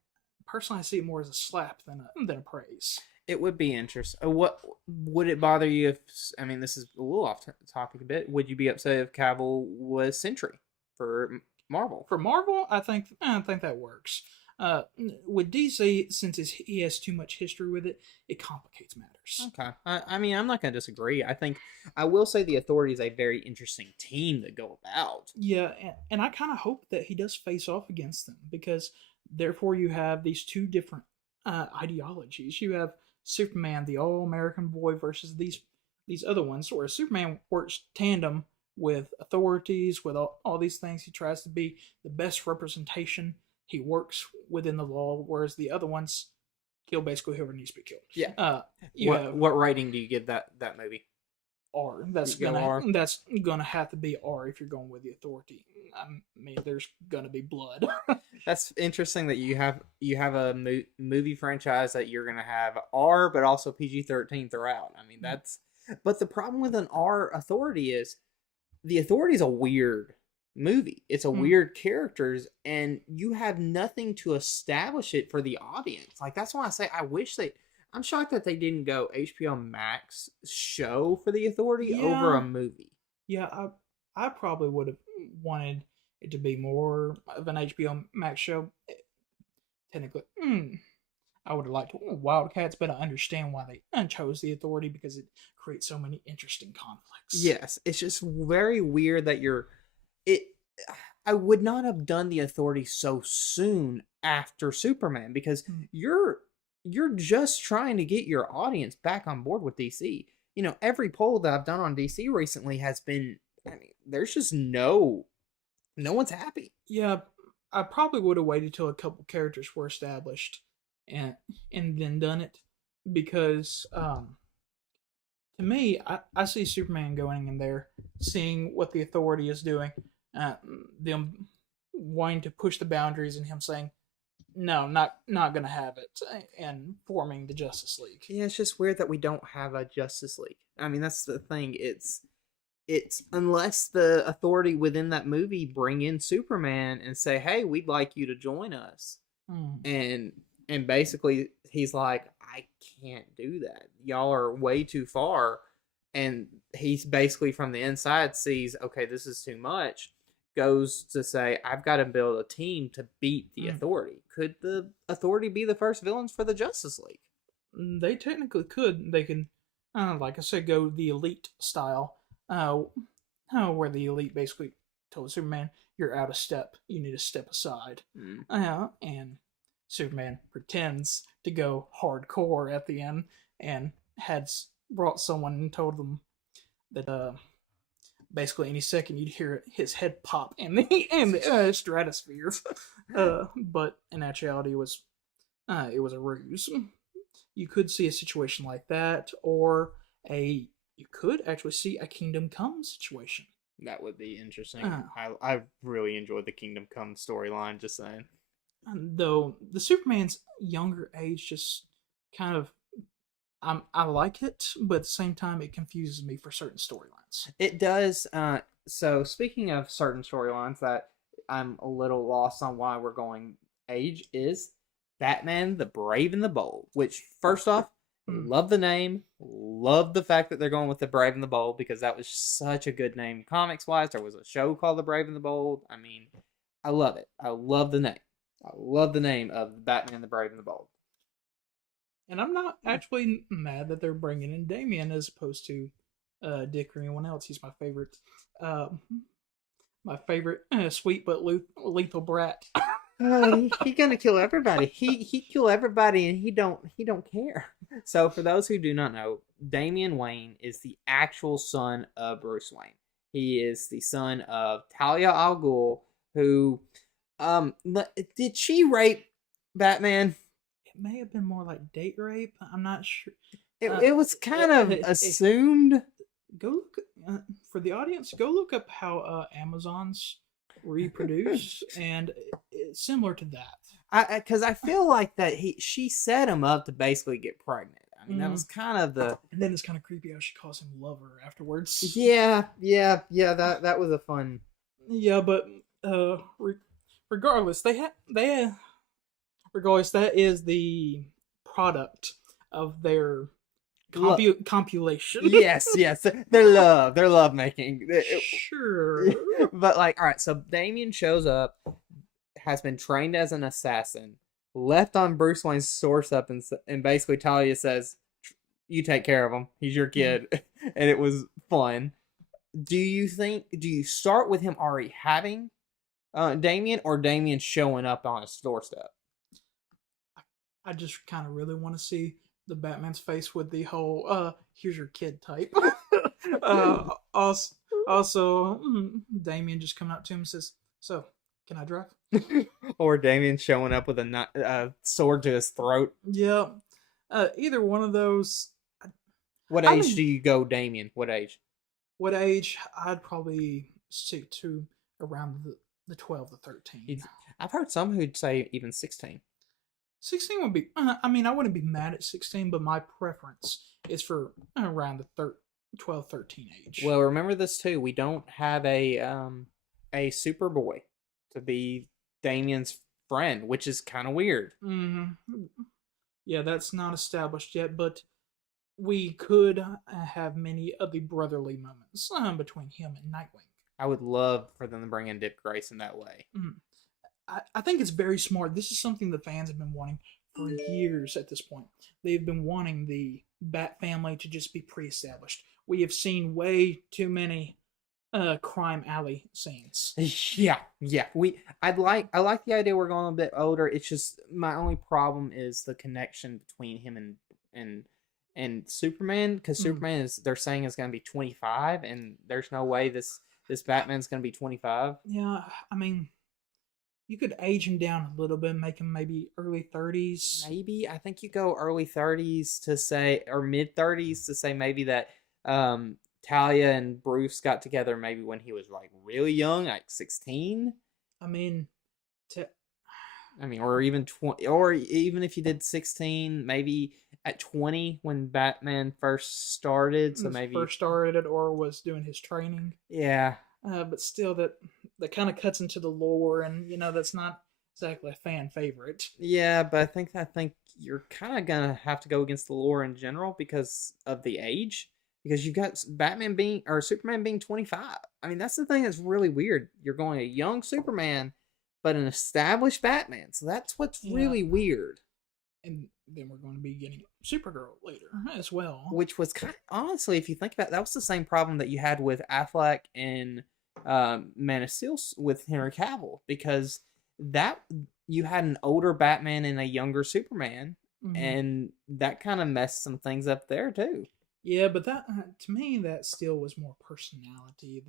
Personally, I see it more as a slap than a praise. It would be interesting. What would it bother you if? I mean, this is a little off topic a bit. Would you be upset if Cavill was Sentry for Marvel? For Marvel, I think that works. With DC, since he has too much history with it, it complicates matters. Okay. I mean, I'm not going to disagree. I will say the Authority is a very interesting team to go about. Yeah, and I kind of hope that he does face off against them, because therefore you have these two different ideologies. You have Superman, the all-American boy, versus these other ones, where Superman works tandem with authorities, with all these things. He tries to be the best representation. He works within the law, whereas the other ones kill basically whoever needs to be killed. Yeah. What rating do you give that movie? R. That's gonna have to be R if you're going with the Authority. I mean, there's gonna be blood. That's interesting that you have a movie franchise that you're gonna have R, but also PG-13 throughout. I mean, that's. But the problem with an R Authority is, the Authority is a weird movie. It's a weird characters, and you have nothing to establish it for the audience. Like, that's why I say I wish I'm shocked that they didn't go HBO Max show for the Authority over a movie. Yeah, I probably would have wanted it to be more of an HBO Max show. Technically, I would have liked Wildcats, but I understand why they chose the Authority because it creates so many interesting conflicts. Yes, it's just very weird that it. I would not have done the Authority so soon after Superman because you're just trying to get your audience back on board with DC. You know, every poll that I've done on DC recently has been, I mean, there's just no one's happy. Yeah, I probably would have waited till a couple characters were established and then done it because to me, I see Superman going in there, seeing what the Authority is doing, them wanting to push the boundaries, and him saying, "No, not gonna have it," and forming the Justice League. Yeah, it's just weird that we don't have a Justice League. I mean, that's the thing. It's unless the Authority within that movie bring in Superman and say, "Hey, we'd like you to join us," and basically he's like, "I can't do that. Y'all are way too far," and he's basically from the inside sees, okay, this is too much. Goes to say, I've got to build a team to beat the Authority. Could the Authority be the first villains for the Justice League? They technically could. They can, like I said, go the Elite style, where the Elite basically told Superman, "You're out of step. You need to step aside." And Superman pretends to go hardcore at the end and had brought someone and told them that basically any second you'd hear his head pop in the stratosphere. But in actuality, it was a ruse. You could see a situation like that, or you could actually see a Kingdom Come situation. That would be interesting. I really enjoyed the Kingdom Come storyline, just saying. Though the Superman's younger age just kind of, I like it, but at the same time it confuses me for certain storylines. It does. So speaking of certain storylines that I'm a little lost on why we're going age is Batman the Brave and the Bold, which first off, love the name, love the fact that they're going with the Brave and the Bold because that was such a good name comics wise. There was a show called The Brave and the Bold. I mean, I love it. I love the name. I love the name of Batman the Brave and the Bold. And I'm not actually mad that they're bringing in Damian as opposed to Dick or anyone else. He's my favorite. Sweet but lethal brat. He gonna kill everybody. He kill everybody, and he don't care. So for those who do not know, Damian Wayne is the actual son of Bruce Wayne. He is the son of Talia al Ghul, who did she rape Batman? It may have been more like date rape. I'm not sure. It was kind of assumed. Go look for the audience. Go look up how Amazons reproduce, and it's similar to that. Because I feel like that she set him up to basically get pregnant. I mean, that was kind of the. And then it's kind of creepy how she calls him lover afterwards. Yeah. That was a fun. Yeah, but regardless, regardless, that is the product of their compilation. Yes, their love making. Sure. But like, all right, so Damian shows up, has been trained as an assassin, left on Bruce Wayne's doorstep, and basically Talia says, "You take care of him. He's your kid," and it was fun. Do you start with him already having Damian, or Damian showing up on his doorstep? I just kind of really want to see the Batman's face with the whole "here's your kid" type. Also, Damian just coming up to him and says, "So, can I drive?" Or Damian showing up with a sword to his throat. Yeah. Either one of those. What age do you go, Damian? What age? What age? I'd probably stick to around the 12 to 13. I've heard some who'd say even 16. 16 would be, I mean, I wouldn't be mad at 16, but my preference is for around the 12, 13 age. Well, remember this too. We don't have a Superboy to be Damian's friend, which is kind of weird. Mm-hmm. Yeah, that's not established yet, but we could have many of the brotherly moments between him and Nightwing. I would love for them to bring in Dick Grayson that way. Mm. I think it's very smart. This is something the fans have been wanting for years at this point. They've been wanting the Bat family to just be pre-established. We have seen way too many crime alley scenes. Yeah, yeah. I like the idea we're going a bit older. It's just my only problem is the connection between him and Superman, because Superman they're saying is going to be 25, and there's no way this Batman's going to be 25. Yeah, I mean, you could age him down a little bit, make him maybe early 30s. Maybe I think you go early 30s to say, or mid 30s to say maybe that Talia and Bruce got together maybe when he was like really young, like 16. I mean, or even 20, or even if you did 16, maybe at 20 when Batman first started. So maybe first started or was doing his training. Yeah. But still, that kind of cuts into the lore, and that's not exactly a fan favorite. Yeah, but I think you're kind of gonna have to go against the lore in general because of the age. Because you've got Superman being 25. I mean, that's the thing that's really weird. You're going a young Superman, but an established Batman. So that's what's really weird. And then we're going to be getting Supergirl later as well. Which was honestly, if you think about it, that was the same problem that you had with Affleck and Man of Steel with Henry Cavill. Because that you had an older Batman and a younger Superman. And that kind of messed some things up there too. Yeah, but that to me that still was more personality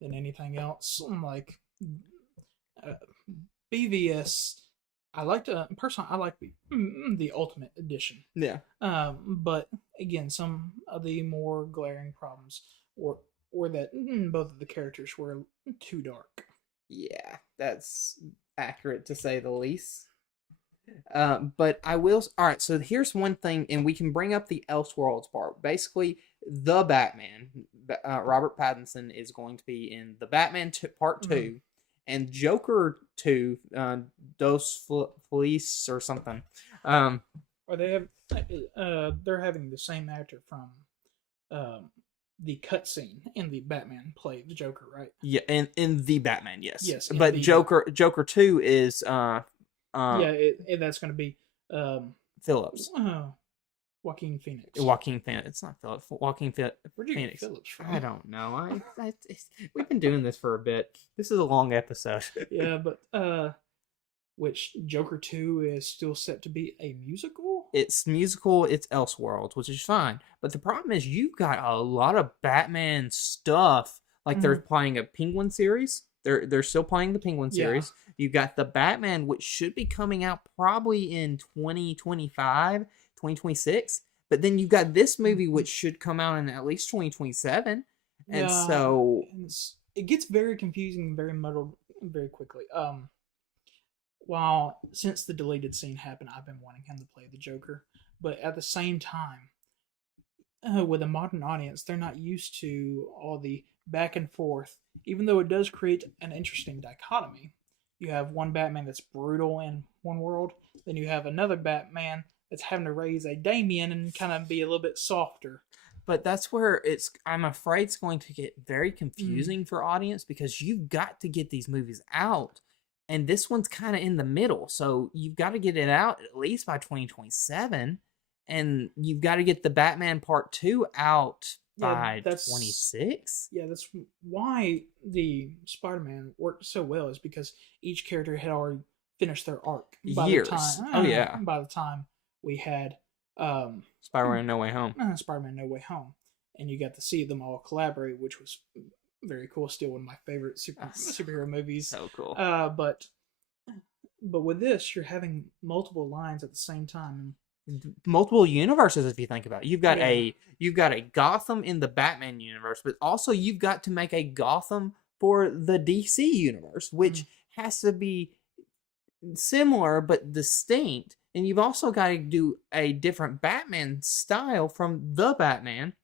than anything else. Like BVS, I like the Ultimate Edition. Yeah. But again, some of the more glaring problems were that both of the characters were too dark. Yeah, that's accurate to say the least. But I will. All right, so here's one thing, and we can bring up the Elseworlds part. Basically, the Batman, Robert Pattinson, is going to be in the Batman Part 2, and Joker 2, Dos Feliz or something. Or they're having the same actor from the cutscene in the Batman play the Joker, right? Yeah, in the Batman, yes. Yes, but Joker 2 is that's going to be Phillips. Joaquin Phoenix. It's not Phillips. Joaquin Phoenix. Phillips. I don't know. We've been doing this for a bit. This is a long episode. Yeah, but which Joker 2 is still set to be a musical? It's musical. It's Elseworlds, which is fine. But the problem is you've got a lot of Batman stuff. Like they're playing a Penguin series. They're still playing the Penguin series. Yeah. You've got the Batman, which should be coming out probably in 2025, 2026. But then you've got this movie, which should come out in at least 2027. And so it gets very confusing, very muddled very quickly. While since the deleted scene happened, I've been wanting him to play the Joker. But at the same time, with a modern audience, they're not used to all the back and forth, even though it does create an interesting dichotomy. You have one Batman that's brutal in one world, then you have another Batman that's having to raise a Damian and kind of be a little bit softer. But that's where I'm afraid it's going to get very confusing for audience, because you've got to get these movies out, and this one's kind of in the middle, so you've got to get it out at least by 2027, and you've got to get the Batman Part 2 out by 26. Yeah, that's why the Spider-Man worked so well, is because each character had already finished their arc by years. By the time we had Spider-Man No Way Home. Spider-Man No Way Home, and you got to see them all collaborate, which was very cool. Still one of my favorite superhero movies. So cool. But with this, you're having multiple lines at the same time. Multiple universes, if you think about it. You've got a Gotham in the Batman universe, but also you've got to make a Gotham for the DC universe, which has to be similar but distinct. And you've also got to do a different Batman style from the Batman.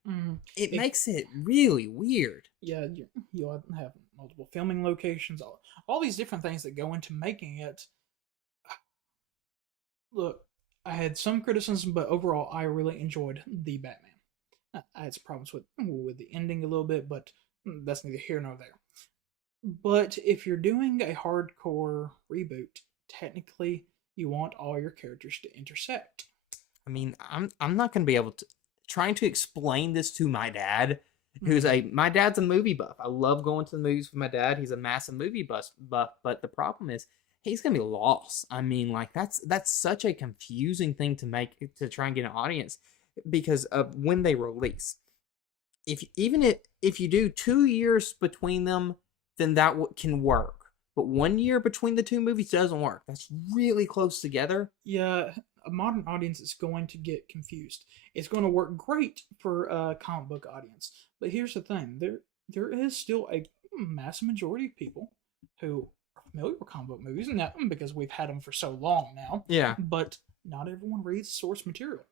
It makes it really weird. Yeah, you'll have multiple filming locations, all these different things that go into making it. Look, I had some criticism, but overall, I really enjoyed the Batman. I had some problems with the ending a little bit, but that's neither here nor there. But if you're doing a hardcore reboot, technically, you want all your characters to intersect. I mean, I'm not going to be able to trying to explain this to my dad, who's my dad's a movie buff. I love going to the movies with my dad. He's a massive movie buff, but the problem is he's going to be lost. I mean, like that's such a confusing thing to try and get an audience because of when they release. If you do 2 years between them, then that can work. But 1 year between the two movies doesn't work. That's really close together. Yeah, a modern audience is going to get confused. It's going to work great for a comic book audience. But here's the thing. There is still a massive majority of people who are familiar with comic book movies, and that because we've had them for so long now. Yeah. But not everyone reads source material.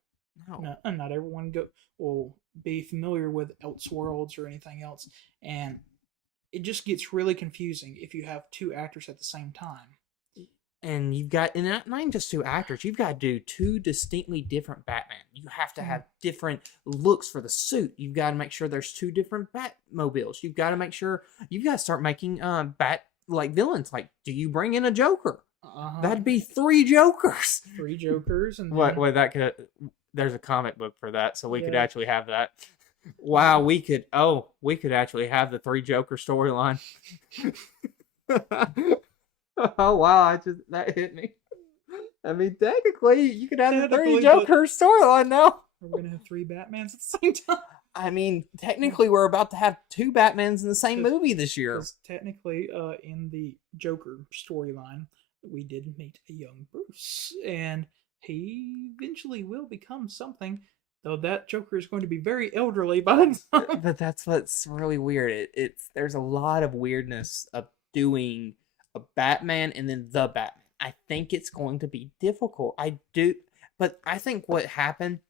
No. Not everyone will be familiar with Elseworlds or anything else. And it just gets really confusing if you have two actors at the same time. And you've got, and not even just two actors, you've got to do two distinctly different Batman. You have to have different looks for the suit. You've got to make sure there's two different Batmobiles. You've got to make sure, you've got to start making villains. Like, do you bring in a Joker? That'd be 3 Jokers. 3 Jokers. And Wait, that could, there's a comic book for that, so we could actually have that. Wow, we could actually have the 3 Joker storyline. Oh wow, that hit me. I mean, technically, you could have the 3 Joker storyline now. We're gonna have 3 Batmans at the same time. I mean, technically, we're about to have 2 Batmans in the same movie this year. Technically, in the Joker storyline, we did meet a young Bruce, and he eventually will become something. Though that Joker is going to be very elderly by the time. But that's what's really weird. There's a lot of weirdness of doing a Batman and then the Batman. I think it's going to be difficult. But I think what happened,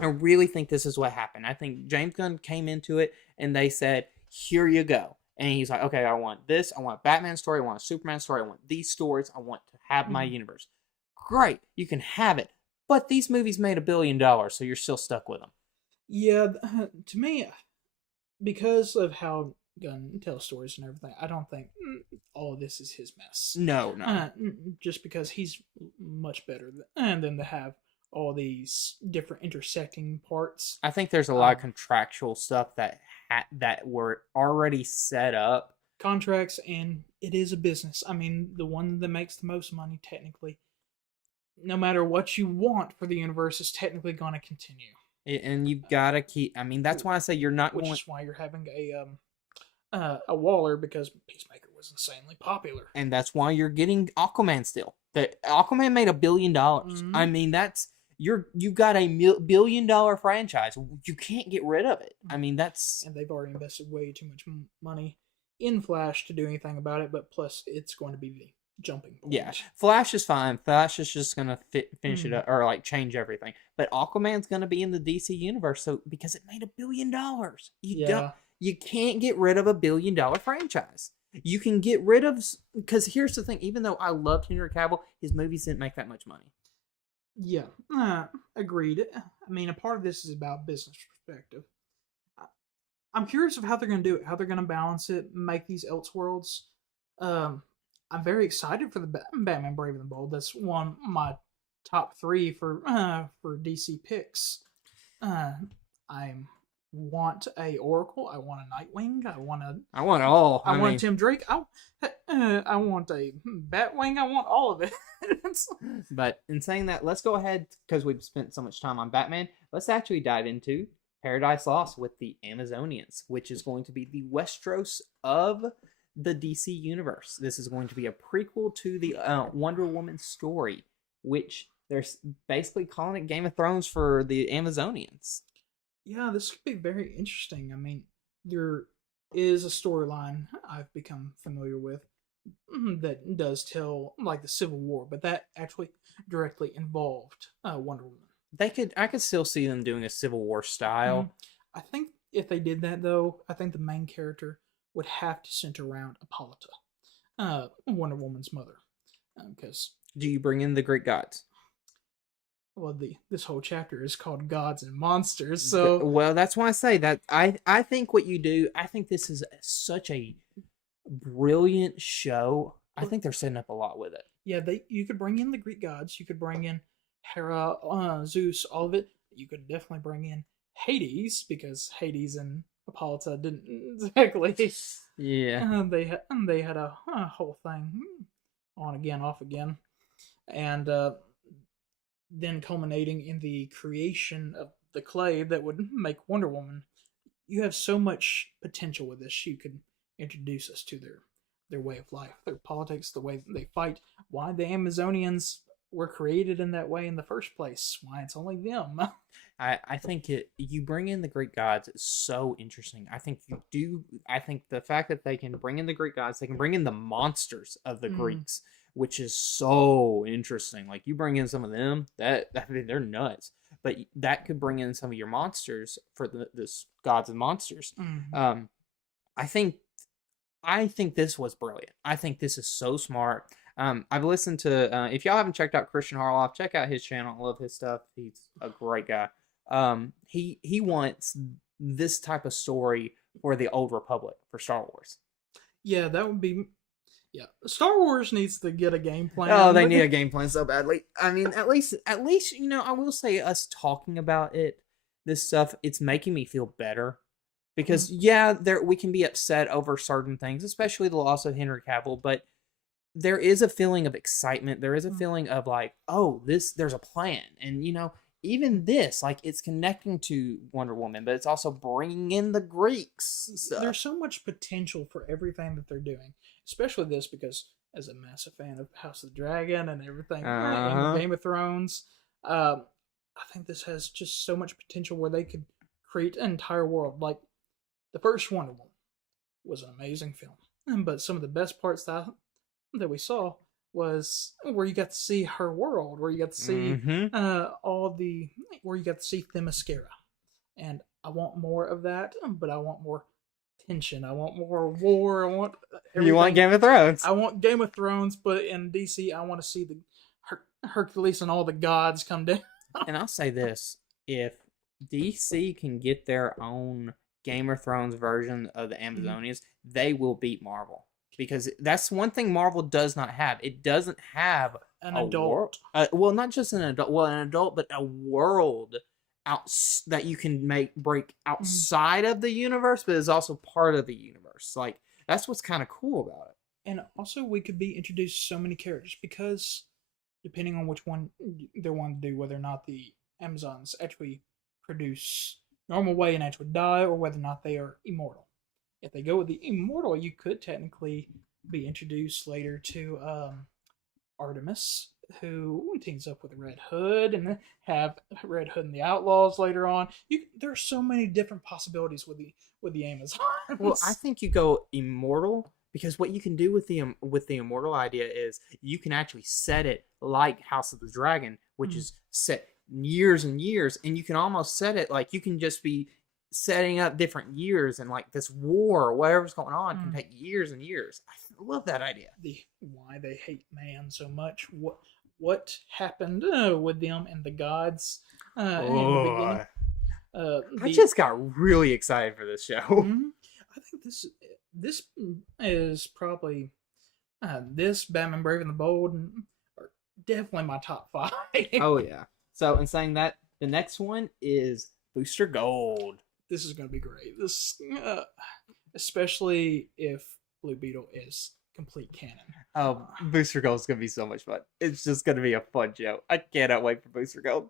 I really think this is what happened. I think James Gunn came into it and they said, here you go. And he's like, okay, I want this. I want a Batman story. I want a Superman story. I want these stories. I want to have my universe. Great. You can have it. But these movies made $1 billion, so you're still stuck with them. Yeah, to me, because of how Gunn tells stories and everything, I don't think all of this is his mess. No. Just because he's much better than to have all these different intersecting parts. I think there's a lot of contractual stuff that were already set up. Contracts, and it is a business. I mean, the one that makes the most money, technically, no matter what you want for the universe, is technically going to continue. And you've got to keep. I mean, that's why I say you're not going. Which is why you're having a Waller, because Peacemaker was insanely popular. And that's why you're getting Aquaman still. Aquaman made $1 billion. I mean, you've got a $1 billion franchise. You can't get rid of it. I mean, that's. And they've already invested way too much money in Flash to do anything about it. But plus, it's going to be the jumping point. Yeah, Flash is fine. Flash is just gonna finish it up, or like change everything. But Aquaman's gonna be in the DC universe, so because it made $1 billion, you can't get rid of $1 billion franchise. You can get rid of, because here's the thing: even though I loved Henry Cavill, his movies didn't make that much money. Yeah, agreed. I mean, a part of this is about business perspective. I'm curious of how they're gonna do it, how they're gonna balance it, make these Elseworlds. I'm very excited for the Batman Brave and the Bold. That's one of my top 3 for DC picks. I want a Oracle. I want a Nightwing. I want all. I want Tim Drake. I want a Batwing. I want all of it. But in saying that, let's go ahead, because we've spent so much time on Batman. Let's actually dive into Paradise Lost with the Amazonians, which is going to be the Westeros of the DC universe. This is going to be a prequel to the Wonder Woman story, which they're basically calling it Game of Thrones for the Amazonians. Yeah, this could be very interesting. I mean, there is a storyline I've become familiar with that does tell like the Civil War, but that actually directly involved Wonder Woman. I could still see them doing a Civil War style. I think if they did that though, I think the main character would have to center around Hippolyta, Wonder Woman's mother. Because do you bring in the Greek gods? Well, this whole chapter is called Gods and Monsters, so well, that's why I say that. I think what you do. I think this is such a brilliant show. I think they're setting up a lot with it. Yeah, you could bring in the Greek gods. You could bring in Hera, Zeus, all of it. You could definitely bring in Hades because Hades and Hippolyta didn't exactly. Yeah. They had a whole thing on again, off again, and then culminating in the creation of the clay that would make Wonder Woman. You have so much potential with this. You could introduce us to their way of life, their politics, the way they fight, why the Amazonians were created in that way in the first place, why it's only them. I think you bring in the Greek gods is so interesting. I think you do. I think the fact that they can bring in the Greek gods, they can bring in the monsters of the Greeks, which is so interesting. Like you bring in some of them, I mean, they're nuts. But that could bring in some of your monsters for this gods and monsters. I think this was brilliant. I think this is so smart. I've listened to if y'all haven't checked out Christian Harloff, check out his channel. I love his stuff. He's a great guy. He wants this type of story for the Old Republic for Star Wars. Yeah, that would be. Yeah, Star Wars needs to get a game plan. Oh, they need a game plan so badly. I mean, at least I will say us talking about this stuff, it's making me feel better. Because we can be upset over certain things, especially the loss of Henry Cavill, but there is a feeling of excitement. There is a feeling of like, oh, there's a plan. And, even this, like, it's connecting to Wonder Woman, but it's also bringing in the Greeks. There's so much potential for everything that they're doing, especially this, because as a massive fan of House of the Dragon and everything, and Game of Thrones, I think this has just so much potential where they could create an entire world. Like, the first Wonder Woman was an amazing film, but some of the best parts that we saw was where you got to see her world, where you got to see where you got to see Themyscira, and I want more of that, but I want more tension. I want more war. I want everything. You want Game of Thrones? I want Game of Thrones, but in DC, I want to see the Hercules and all the gods come down. And I'll say this: if DC can get their own Game of Thrones version of the Amazonians, they will beat Marvel. Because that's one thing Marvel does not have. It doesn't have an adult. Well, not just an adult. Well, an adult, but a world that you can break outside of the universe, but is also part of the universe. Like, that's what's kind of cool about it. And also, we could be introduced to so many characters because depending on which one they want to do, whether or not the Amazons actually produce normal way and actually die, or whether or not they are immortal. If they go with the immortal, you could technically be introduced later to Artemis, who teams up with Red Hood, and then have Red Hood and the Outlaws later on. There are so many different possibilities with the Amazons. Well, I think you go immortal because what you can do with the immortal idea is you can actually set it like House of the Dragon, which is set years and years, and you can almost set it like you can just be setting up different years, and like this war or whatever's going on can take years and years. I love that idea. Why they hate man so much, what happened with them and the gods in the beginning. I just got really excited for this show. I think this is probably this, Batman Brave and the Bold are definitely my top 5. Oh yeah. So in saying that, the next one is Booster Gold. This is going to be great. This, especially if Blue Beetle is complete canon. Oh, Booster Gold is going to be so much fun. It's just going to be a fun show. I cannot wait for Booster Gold.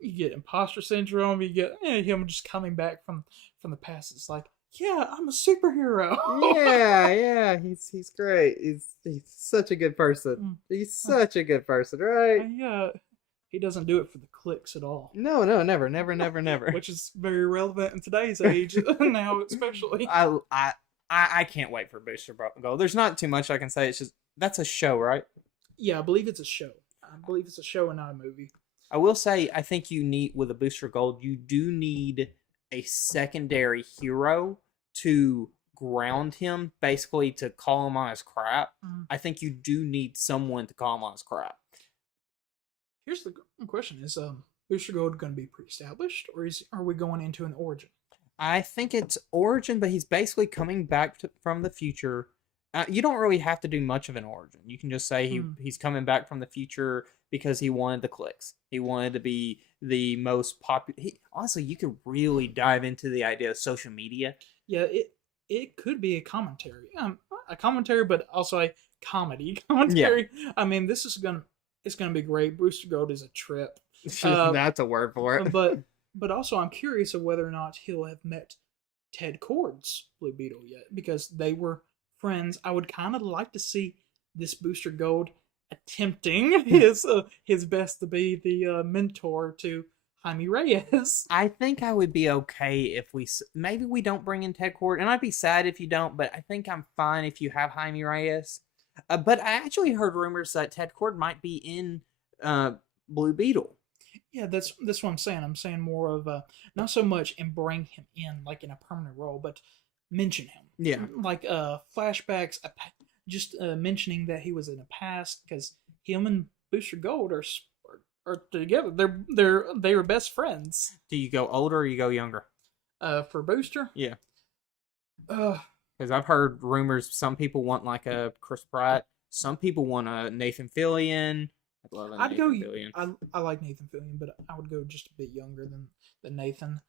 You get imposter syndrome. You get him just coming back from the past. It's like, yeah, I'm a superhero. yeah, he's great. He's such a good person. He's such a good person, right? Yeah. He doesn't do it for the clicks at all. No, never. Which is very relevant in today's age, now especially. I can't wait for Booster Gold. There's not too much I can say. It's just, that's a show, right? Yeah, I believe it's a show. I believe it's a show and not a movie. I will say, I think you need, with a Booster Gold, you do need a secondary hero to ground him, basically to call him on his crap. I think you do need someone to call him on his crap. Here's the question: is Booster Gold going to be pre-established, or are we going into an origin? I think it's origin, but he's basically coming back from the future You don't really have to do much of an origin. You can just say he's coming back from the future because he wanted the clicks. He wanted to be the most popular. Honestly, you could really dive into the idea of social media. Yeah, it could be a commentary, but also a comedy commentary. Yeah. I mean, it's gonna be great. BoosterGold is a trip. That's a word for it. But also, I'm curious of whether or not he'll have met Ted Kord's Blue Beetle yet, because they were friends. I would kind of like to see this BoosterGold attempting his best to be the mentor to Jaime Reyes. I think I would be okay if maybe we don't bring in Ted Kord, and I'd be sad if you don't, but I think I'm fine if you have Jaime Reyes. But I actually heard rumors that Ted Kord might be in Blue Beetle. Yeah, that's what I'm saying. I'm saying more of not so much and bring him in like in a permanent role, but mention him. Yeah, like flashbacks, just mentioning that he was in the past, because him and BoosterGold are together. They were best friends. Do you go older or you go younger? For Booster? Yeah. Because I've heard rumors. Some people want like a Chris Pratt. Some people want a Nathan Fillion. I'd go. I like Nathan Fillion, but I would go just a bit younger than Nathan.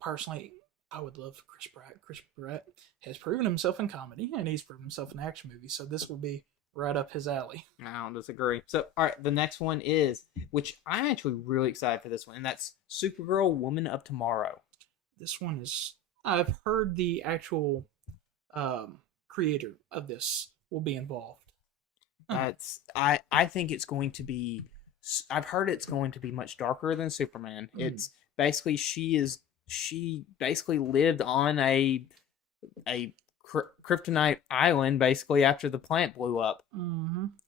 Personally, I would love Chris Pratt. Chris Pratt has proven himself in comedy, and he's proven himself in action movies, so this will be right up his alley. I don't disagree. So, all right, the next one is, which I'm actually really excited for this one, and that's Supergirl, Woman of Tomorrow. This one is. I've heard the actual creator of this will be involved. I think it's going to be. I've heard it's going to be much darker than Superman. It's basically she basically lived on a kryptonite island basically after the plant blew up.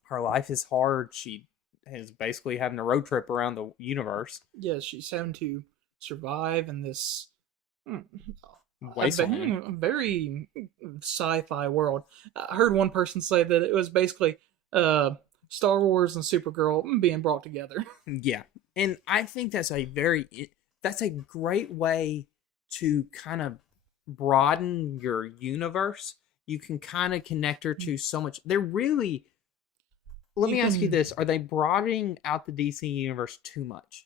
Her life is hard. She is basically having a road trip around the universe. Yeah, she's having to survive in this very sci-fi world. I heard one person say that it was basically Star Wars and Supergirl being brought together. Yeah, and I think that's a great way to kind of broaden your universe. You can kind of connect her to so much. They're really. Let me ask you this: are they broadening out the DC universe too much?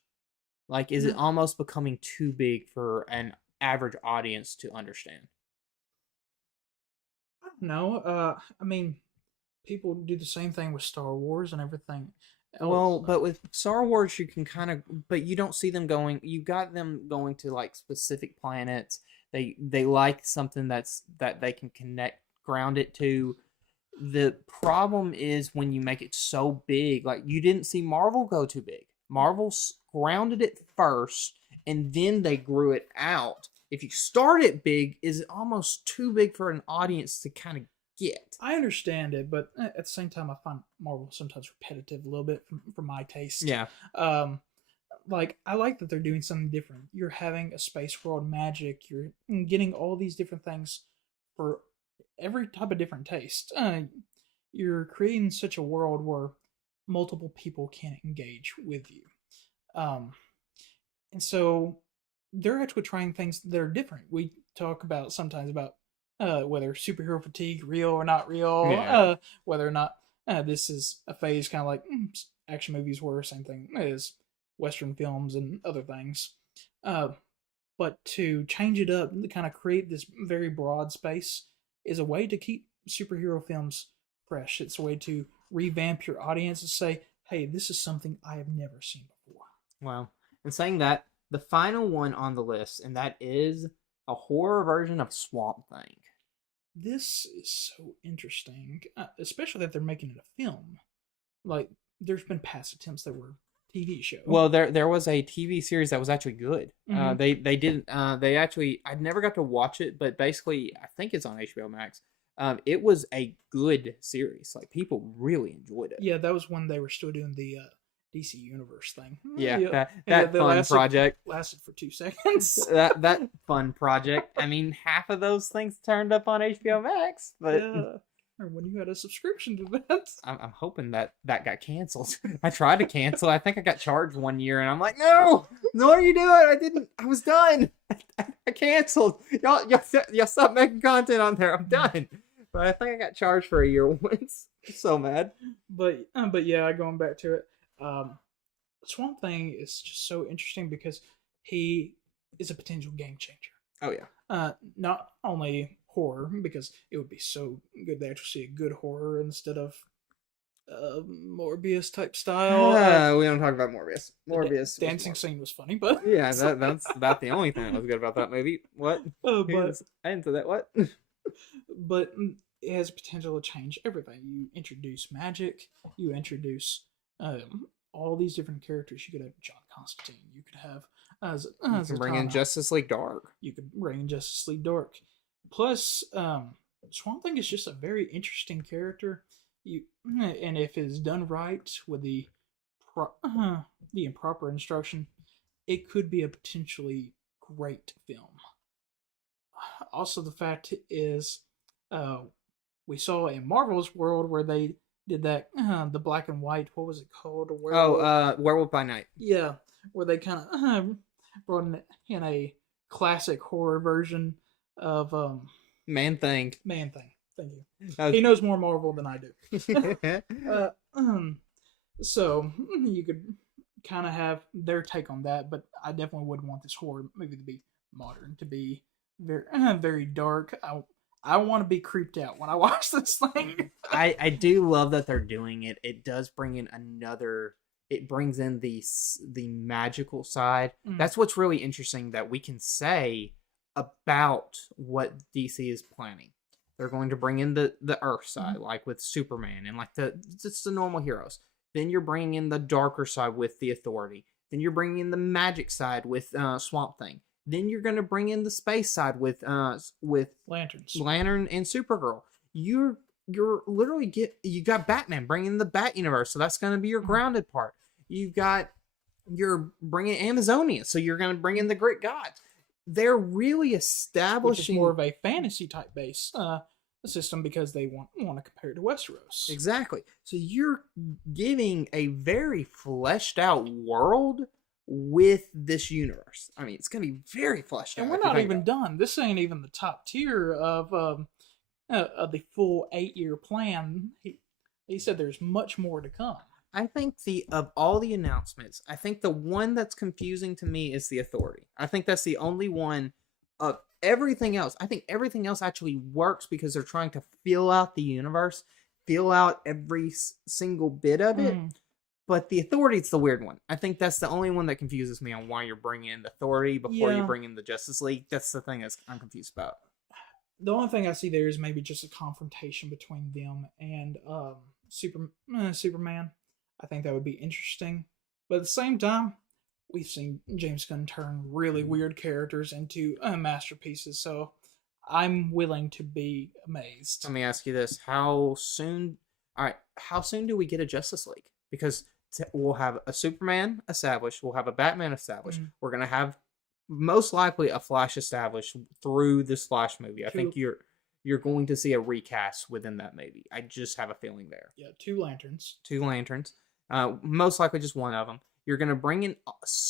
Like, is it almost becoming too big for an average audience to understand? I don't know. I mean, people do the same thing with Star Wars and everything else. Well, but with Star Wars, you can kind of, but you don't see them going. You got them going to like specific planets. They like something that they can ground it to. The problem is when you make it so big. Like, you didn't see Marvel go too big. Marvel grounded it first, and then they grew it out. If you start it big, is it almost too big for an audience to kind of get? I understand it, but at the same time, I find Marvel sometimes repetitive a little bit for my taste. Yeah. Like, I like that they're doing something different. You're having a space world magic. You're getting all these different things for every type of different taste. You're creating such a world where multiple people can engage with you. And so they're actually trying things that are different. We talk sometimes about whether superhero fatigue real or not real, whether or not this is a phase, kind of like action movies were, same thing as Western films and other things. But to change it up, to kind of create this very broad space, is a way to keep superhero films fresh. It's a way to revamp your audience and say, hey, this is something I have never seen before. Wow. And saying that, the final one on the list, and that is a horror version of Swamp Thing. This is so interesting, especially that they're making it a film. Like, there's been past attempts that were TV show. Well, there was a TV series that was actually good. They didn't. They actually. I never got to watch it, but basically, I think it's on HBO Max. It was a good series. Like, people really enjoyed it. Yeah, that was when they were still doing the DC Universe thing. Yeah, that fun project lasted for 2 seconds. that fun project. I mean, half of those things turned up on HBO Max, but. Yeah. Or when you had a subscription to that. I'm hoping that got canceled. I tried to cancel. I think I got charged one year, and I'm like, no, what are you doing? I was done. I canceled. Y'all stop making content on there. I'm done. But I think I got charged for a year once. So mad. But yeah, going back to it, Swamp Thing is just so interesting because he is a potential game changer. Oh yeah. Not only horror, because it would be so good to actually see a good horror instead of Morbius type style. We don't talk about Morbius. Morbius dancing scene was funny, but yeah, that's about the only thing that was good about that movie. What? but I didn't say that. What? but it has potential to change everything. You introduce magic. You introduce all these different characters. You could have John Constantine. You could have you can bring in Justice League Dark. You could bring in Justice League Dark. Plus, Swamp Thing is just a very interesting character. And if it's done right with the improper instruction, it could be a potentially great film. Also, the fact is, we saw in Marvel's world where they did that the black and white. What was it called? Werewolf by Night. Yeah, where they kind of brought in a classic horror version of Man Thing. Thank you. He knows more Marvel than I do. So you could kind of have their take on that, but I definitely wouldn't want this horror movie to be modern, to be very very dark. I want to be creeped out when I watch this thing. I do love that they're doing it. It does bring in it brings in the magical side. That's what's really interesting that we can say about what DC is planning. They're going to bring in the Earth side, like with Superman and like just the normal heroes. Then you're bringing in the darker side with the Authority. Then you're bringing in the magic side with Swamp Thing. Then you're going to bring in the space side with Lantern and Supergirl. You're literally you got Batman bringing the Bat universe, so that's going to be your grounded part. You're bringing Amazonia, so you're going to bring in the Great Gods. They're really establishing more of a fantasy type base system because they want to compare it to Westeros. Exactly. So you're giving a very fleshed out world with this universe. I mean, it's going to be very fleshed out. And we're not even done. This ain't even the top tier of the full 8-year plan. He said there's much more to come. I think of all the announcements, I think the one that's confusing to me is the Authority. I think that's the only one of everything else. I think everything else actually works because they're trying to fill out the universe, fill out every single bit of it. But the Authority is the weird one. I think that's the only one that confuses me on why you're bringing in the Authority before you bring in the Justice League. That's the thing I'm confused about. The only thing I see there is maybe just a confrontation between them and Superman. I think that would be interesting. But at the same time, we've seen James Gunn turn really weird characters into masterpieces, so I'm willing to be amazed. Let me ask you this. How soon do we get a Justice League? Because we'll have a Superman established, we'll have a Batman established, we're going to have most likely a Flash established through this Flash movie. I think you're going to see a recast within that movie. I just have a feeling there. Yeah, two lanterns. Most likely just one of them. You're going to bring in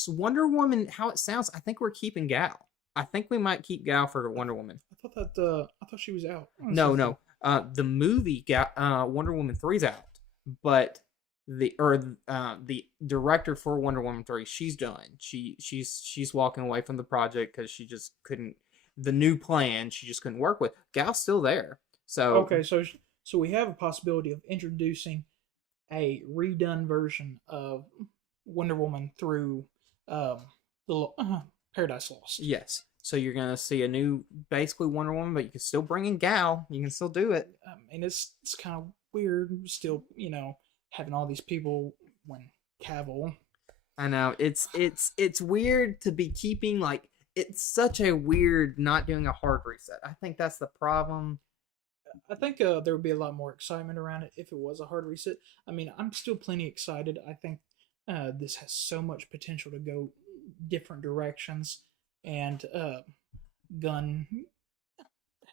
Wonder Woman. How it sounds, I think we're keeping Gal. I think we might keep Gal for Wonder Woman. I thought she was out. No. The movie Wonder Woman 3's out, but the director for Wonder Woman 3, she's done. She's walking away from the project because she just couldn't. The new plan she just couldn't work with. Gal's still there. So okay, so we have a possibility of introducing a redone version of Wonder Woman through the Paradise Lost. Yes. So you're gonna see a new, basically Wonder Woman, but you can still bring in Gal. You can still do it. I mean, it's kind of weird, still, having all these people when Cavill. I know it's weird to be keeping like. It's such a weird not doing a hard reset. I think that's the problem. I think there would be a lot more excitement around it if it was a hard reset. I mean, I'm still plenty excited. I think this has so much potential to go different directions, and Gunn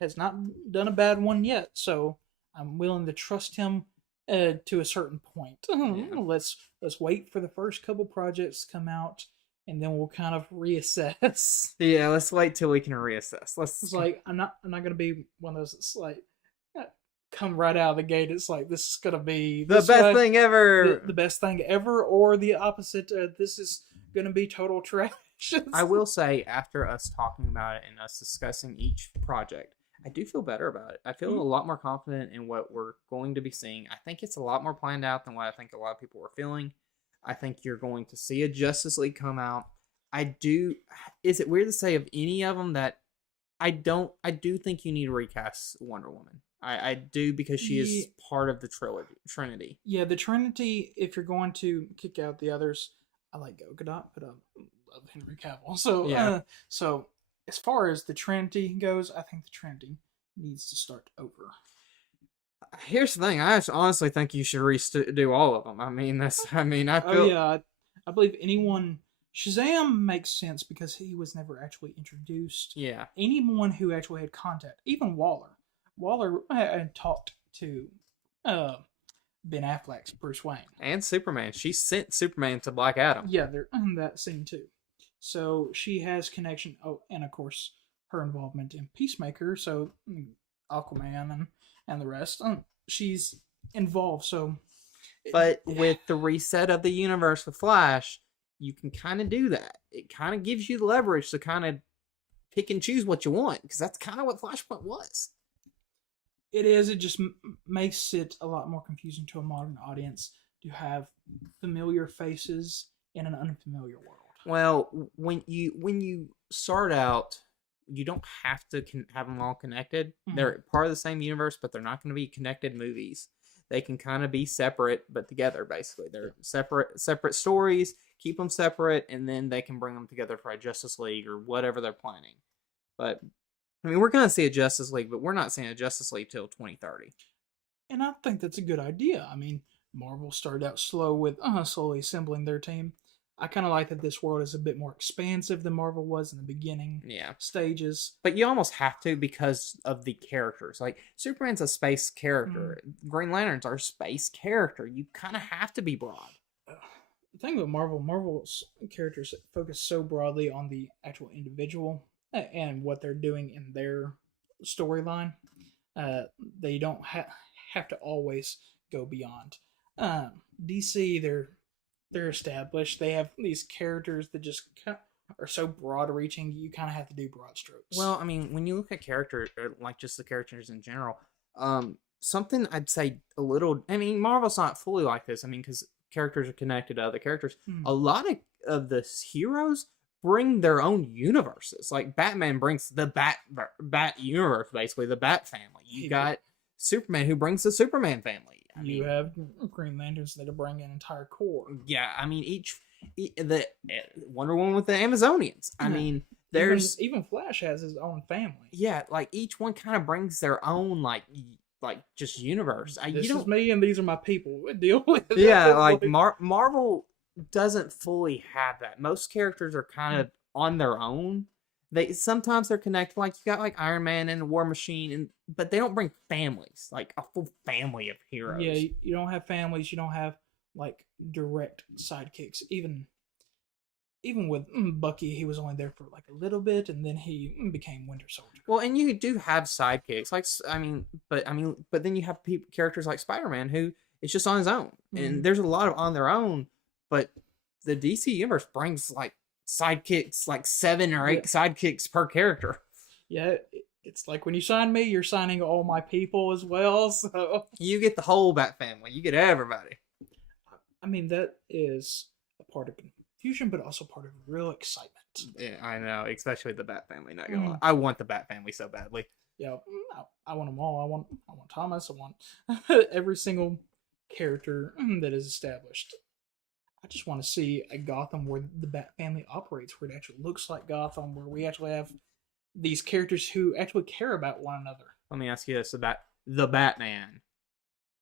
has not done a bad one yet, so I'm willing to trust him to a certain point. Yeah. Let's wait for the first couple projects to come out, and then we'll kind of reassess. Yeah, let's wait till we can reassess. It's like I'm not gonna be one of those that's like come right out of the gate. It's like, this is gonna be The best thing ever. the best thing ever, or the opposite. This is gonna be total trash. I will say, after us talking about it and us discussing each project, I do feel better about it. I feel a lot more confident in what we're going to be seeing. I think it's a lot more planned out than what I think a lot of people were feeling. I think you're going to see a Justice League come out. Is it weird to say of any of them that I do think you need to recast Wonder Woman. I do, because she is part of the Trinity. Yeah, the Trinity, if you're going to kick out the others, I like Gal Gadot, but I love Henry Cavill. So, Yeah. So as far as the Trinity goes, I think the Trinity needs to start over. Here's the thing. I honestly think you should redo all of them. I mean, I feel... Oh, yeah. I believe anyone... Shazam makes sense because he was never actually introduced. Yeah. Anyone who actually had contact, even Waller. Waller had talked to Ben Affleck's Bruce Wayne. And Superman. She sent Superman to Black Adam. Yeah, they're in that scene too. So she has connection. Oh, and of course, her involvement in Peacemaker. So Aquaman and the rest. She's involved. So, but with the reset of the universe with Flash, you can kind of do that. It kind of gives you the leverage to kind of pick and choose what you want, because that's kind of what Flashpoint was. It is. It just makes it a lot more confusing to a modern audience to have familiar faces in an unfamiliar world. Well, when you start out, you don't have to have them all connected. Mm-hmm. They're part of the same universe, but they're not going to be connected movies. They can kind of be separate, but together, basically. They're separate stories. Keep them separate, and then they can bring them together for a Justice League or whatever they're planning. But, I mean, we're going to see a Justice League, but we're not seeing a Justice League till 2030. And I think that's a good idea. I mean, Marvel started out slow with slowly assembling their team. I kind of like that this world is a bit more expansive than Marvel was in the beginning stages. But you almost have to, because of the characters. Like, Superman's a space character. Green Lantern's our space character. You kind of have to be broad. The thing with Marvel's characters focus so broadly on the actual individual and what they're doing in their storyline. They don't have to always go beyond. DC, they're established. They have these characters that just are so broad-reaching. You kind of have to do broad strokes. Well, I mean, when you look at characters, like just the characters in general, something I'd say a little... I mean, Marvel's not fully like this. I mean, because characters are connected to other characters. A lot of the heroes bring their own universes. Like, Batman brings the Bat universe, basically, the Bat family. You got Superman, who brings the Superman family. You have Green Lanterns that bring an entire corps. Yeah, I mean, the Wonder Woman with the Amazonians. I mean, there's... Even Flash has his own family. Yeah, like, each one kind of brings their own, like just universe. This is me and these are my people. Deal with it. Yeah, like Marvel doesn't fully have that. Most characters are kind of on their own. Sometimes they're connected. Like, you got like Iron Man and War Machine, but they don't bring families, like a full family of heroes. Yeah, you don't have families. You don't have like direct sidekicks. Even with Bucky, he was only there for like a little bit, and then he became Winter Soldier. Well, and you do have sidekicks, like but then you have characters like Spider-Man, who is just on his own, and there's a lot of on their own. But the DC universe brings like sidekicks, like 7 or 8 sidekicks per character. Yeah, it's like when you sign me, you're signing all my people as well. So you get the whole Bat family. You get everybody. I mean, that is a part of confusion, but also part of real excitement. Yeah, I know, especially the Bat family. Not gonna lie, I want the Bat family so badly. Yeah, I want them all. I want Thomas. I want every single character that is established. I just want to see a Gotham where the Bat family operates, where it actually looks like Gotham, where we actually have these characters who actually care about one another. Let me ask you this about the Batman.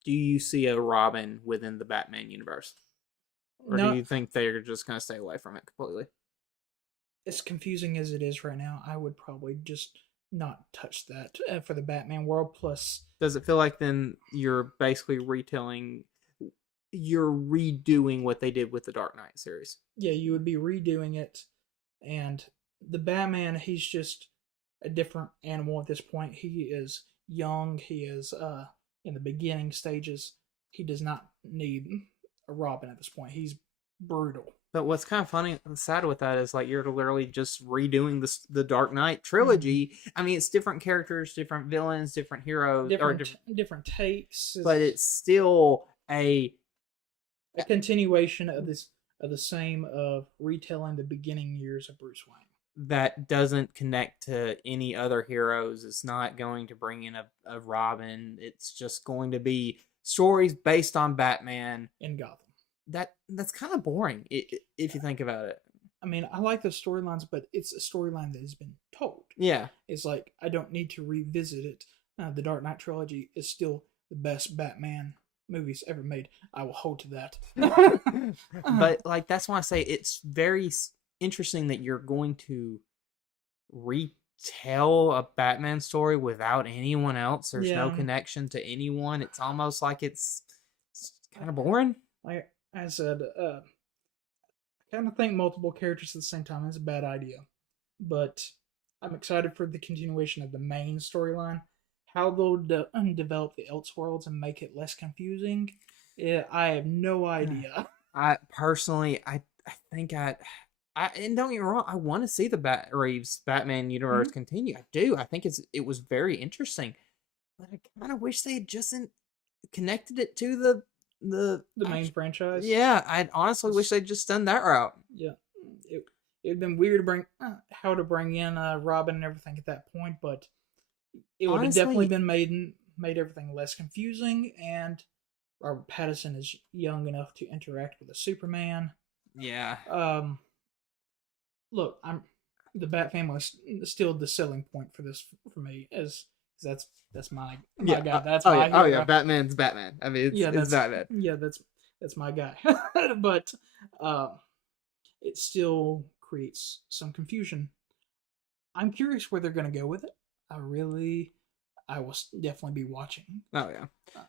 Do you see a Robin within the Batman universe? Or do you think they're just going to stay away from it completely? As confusing as it is right now, I would probably just not touch that for the Batman world. Plus, does it feel like then you're basically you're redoing what they did with the Dark Knight series? Yeah, you would be redoing it. And the Batman, he's just a different animal at this point. He is young. He is in the beginning stages, he does not need a Robin at this point. He's brutal. But what's kind of funny and sad with that is like you're literally just redoing the Dark Knight trilogy. I mean, it's different characters, different villains, different heroes, Different takes, but it's still a continuation of the same of retelling the beginning years of Bruce Wayne. That doesn't connect to any other heroes. It's not going to bring in a Robin. It's just going to be stories based on Batman in Gotham. That's kind of boring if you think about it. I mean, I like the storylines, but it's a storyline that has been told. Yeah. It's like, I don't need to revisit it. The Dark Knight trilogy is still the best Batman movies ever made. I will hold to that. But, like, that's why I say it's very interesting that you're going to retell a Batman story without anyone else. There's no connection to anyone. It's almost like it's kind of boring. Like I said, I kind of think multiple characters at the same time is a bad idea. But I'm excited for the continuation of the main storyline. How they'll develop the Elseworlds and make it less confusing, I have no idea. I personally, I think and don't get me wrong, I want to see the Reeves Batman universe continue. I do. I think it was very interesting, but I kind of wish they had just connected it to the main franchise. Yeah, I honestly wish they'd just done that route. Yeah, it'd been weird to bring in Robin and everything at that point, but it would have definitely been made everything less confusing. And Robert Pattinson is young enough to interact with a Superman. Yeah. Look, the Bat family is still the selling point for this for me, as that's my guy. That's my hero. Yeah, Batman's Batman. I mean, it's Batman. Yeah, that's my guy. But it still creates some confusion. I'm curious where they're going to go with it. I will definitely be watching. Oh yeah.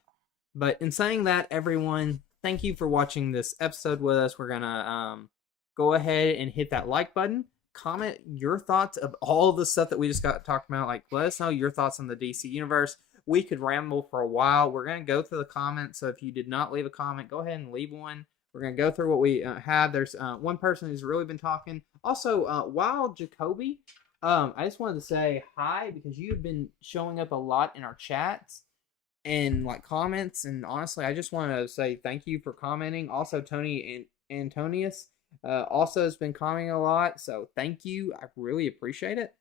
But in saying that, everyone, thank you for watching this episode with us. We're gonna go ahead and hit that like button. Comment your thoughts of all the stuff that we just got talked about. Like, let us know your thoughts on the DC universe. We could ramble for a while. We're going to go through the comments. So if you did not leave a comment, go ahead and leave one. We're going to go through what we have. There's one person who's really been talking. Also, Wild Jacoby, I just wanted to say hi because you've been showing up a lot in our chats and like comments. And honestly, I just want to say thank you for commenting. Also, Tony and Antonius also has been commenting a lot, so thank you. I really appreciate it.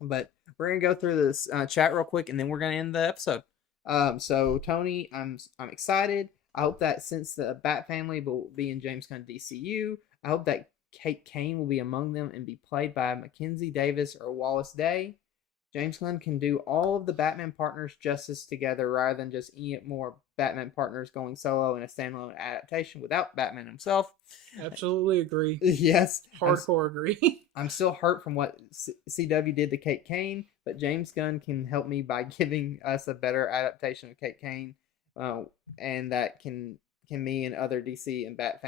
But we're gonna go through this chat real quick, and then we're gonna end the episode. So Tony, I'm excited. I hope that since the Bat family will be in James Gunn DCU, I hope that Kate Kane will be among them and be played by Mackenzie Davis or Wallace Day. James Gunn can do all of the Batman partners justice together rather than just any more Batman partners going solo in a standalone adaptation without Batman himself. Absolutely agree. Yes. Hardcore agree. I'm still hurt from what CW did to Kate Kane, but James Gunn can help me by giving us a better adaptation of Kate Kane, and that can me and other DC and Bat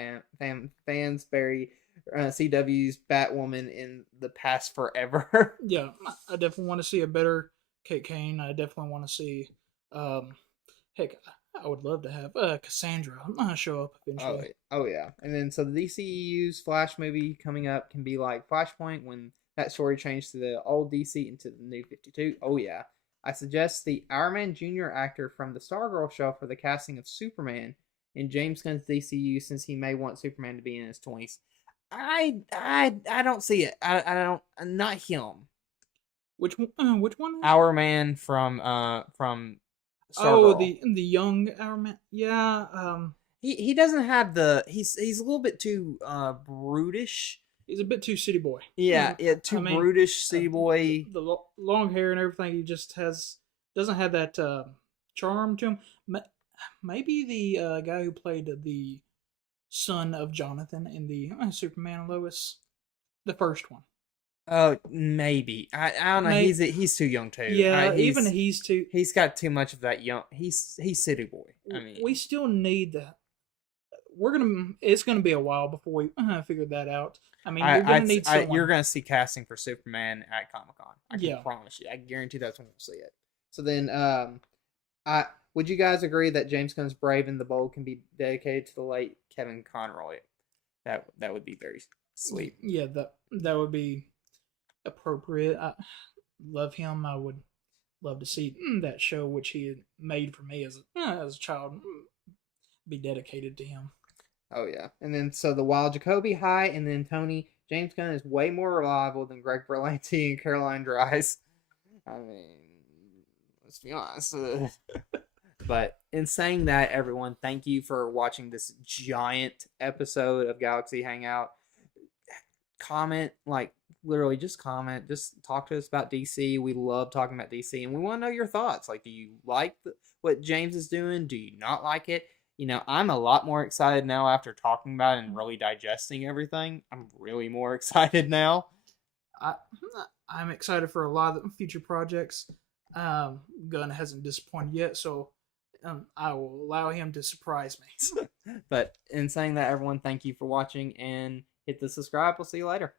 fans bury CW's Batwoman in the past forever. Yeah, I definitely want to see a better Kate Kane. I definitely want to see, heck, I would love to have Cassandra show up eventually. Oh yeah. And then so the DCEU's Flash movie coming up can be like Flashpoint when that story changed to the old DC into the new 52. Oh yeah. I suggest the Our Man Jr. actor from the Stargirl show for the casting of Superman in James Gunn's DCU, since he may want Superman to be in his 20s. I don't see it. I don't. Not him. Which one? Our Man from Stargirl. Oh, the young Our Man. Yeah. He doesn't have the. He's a little bit too brutish. He's a bit too city boy. Yeah, too brutish city boy. The long hair and everything. He just doesn't have that charm to him. Maybe the guy who played the son of Jonathan in the Superman and Lois, the first one. Oh, maybe. I don't know. He's too young too. Yeah, even he's too. He's got too much of that young. He's city boy. I mean, we still need that. It's gonna be a while before we figure that out. I mean, you're gonna need someone. You're gonna see casting for Superman at Comic-Con. I can promise you. I guarantee that's when we'll see it. So then, Would you guys agree that James Gunn's Brave and the Bold can be dedicated to the late Kevin Conroy? That would be very sweet. Yeah, that would be appropriate. I love him. I would love to see that show which he had made for me as a child be dedicated to him. Oh yeah, and then so the Wild Jacoby High, and then Tony James Gunn is way more reliable than Greg Berlanti and Caroline Dries. I mean, let's be honest. But in saying that, everyone, thank you for watching this giant episode of Galaxy Hangout. Comment, like, literally just comment. Just talk to us about DC. We love talking about DC, and we want to know your thoughts. Like, do you like what James is doing? Do you not like it? You know, I'm a lot more excited now after talking about it and really digesting everything. I'm really more excited now. I'm excited for a lot of the future projects. Gunn hasn't disappointed yet, so I will allow him to surprise me. But in saying that, everyone, thank you for watching and hit the subscribe. We'll see you later.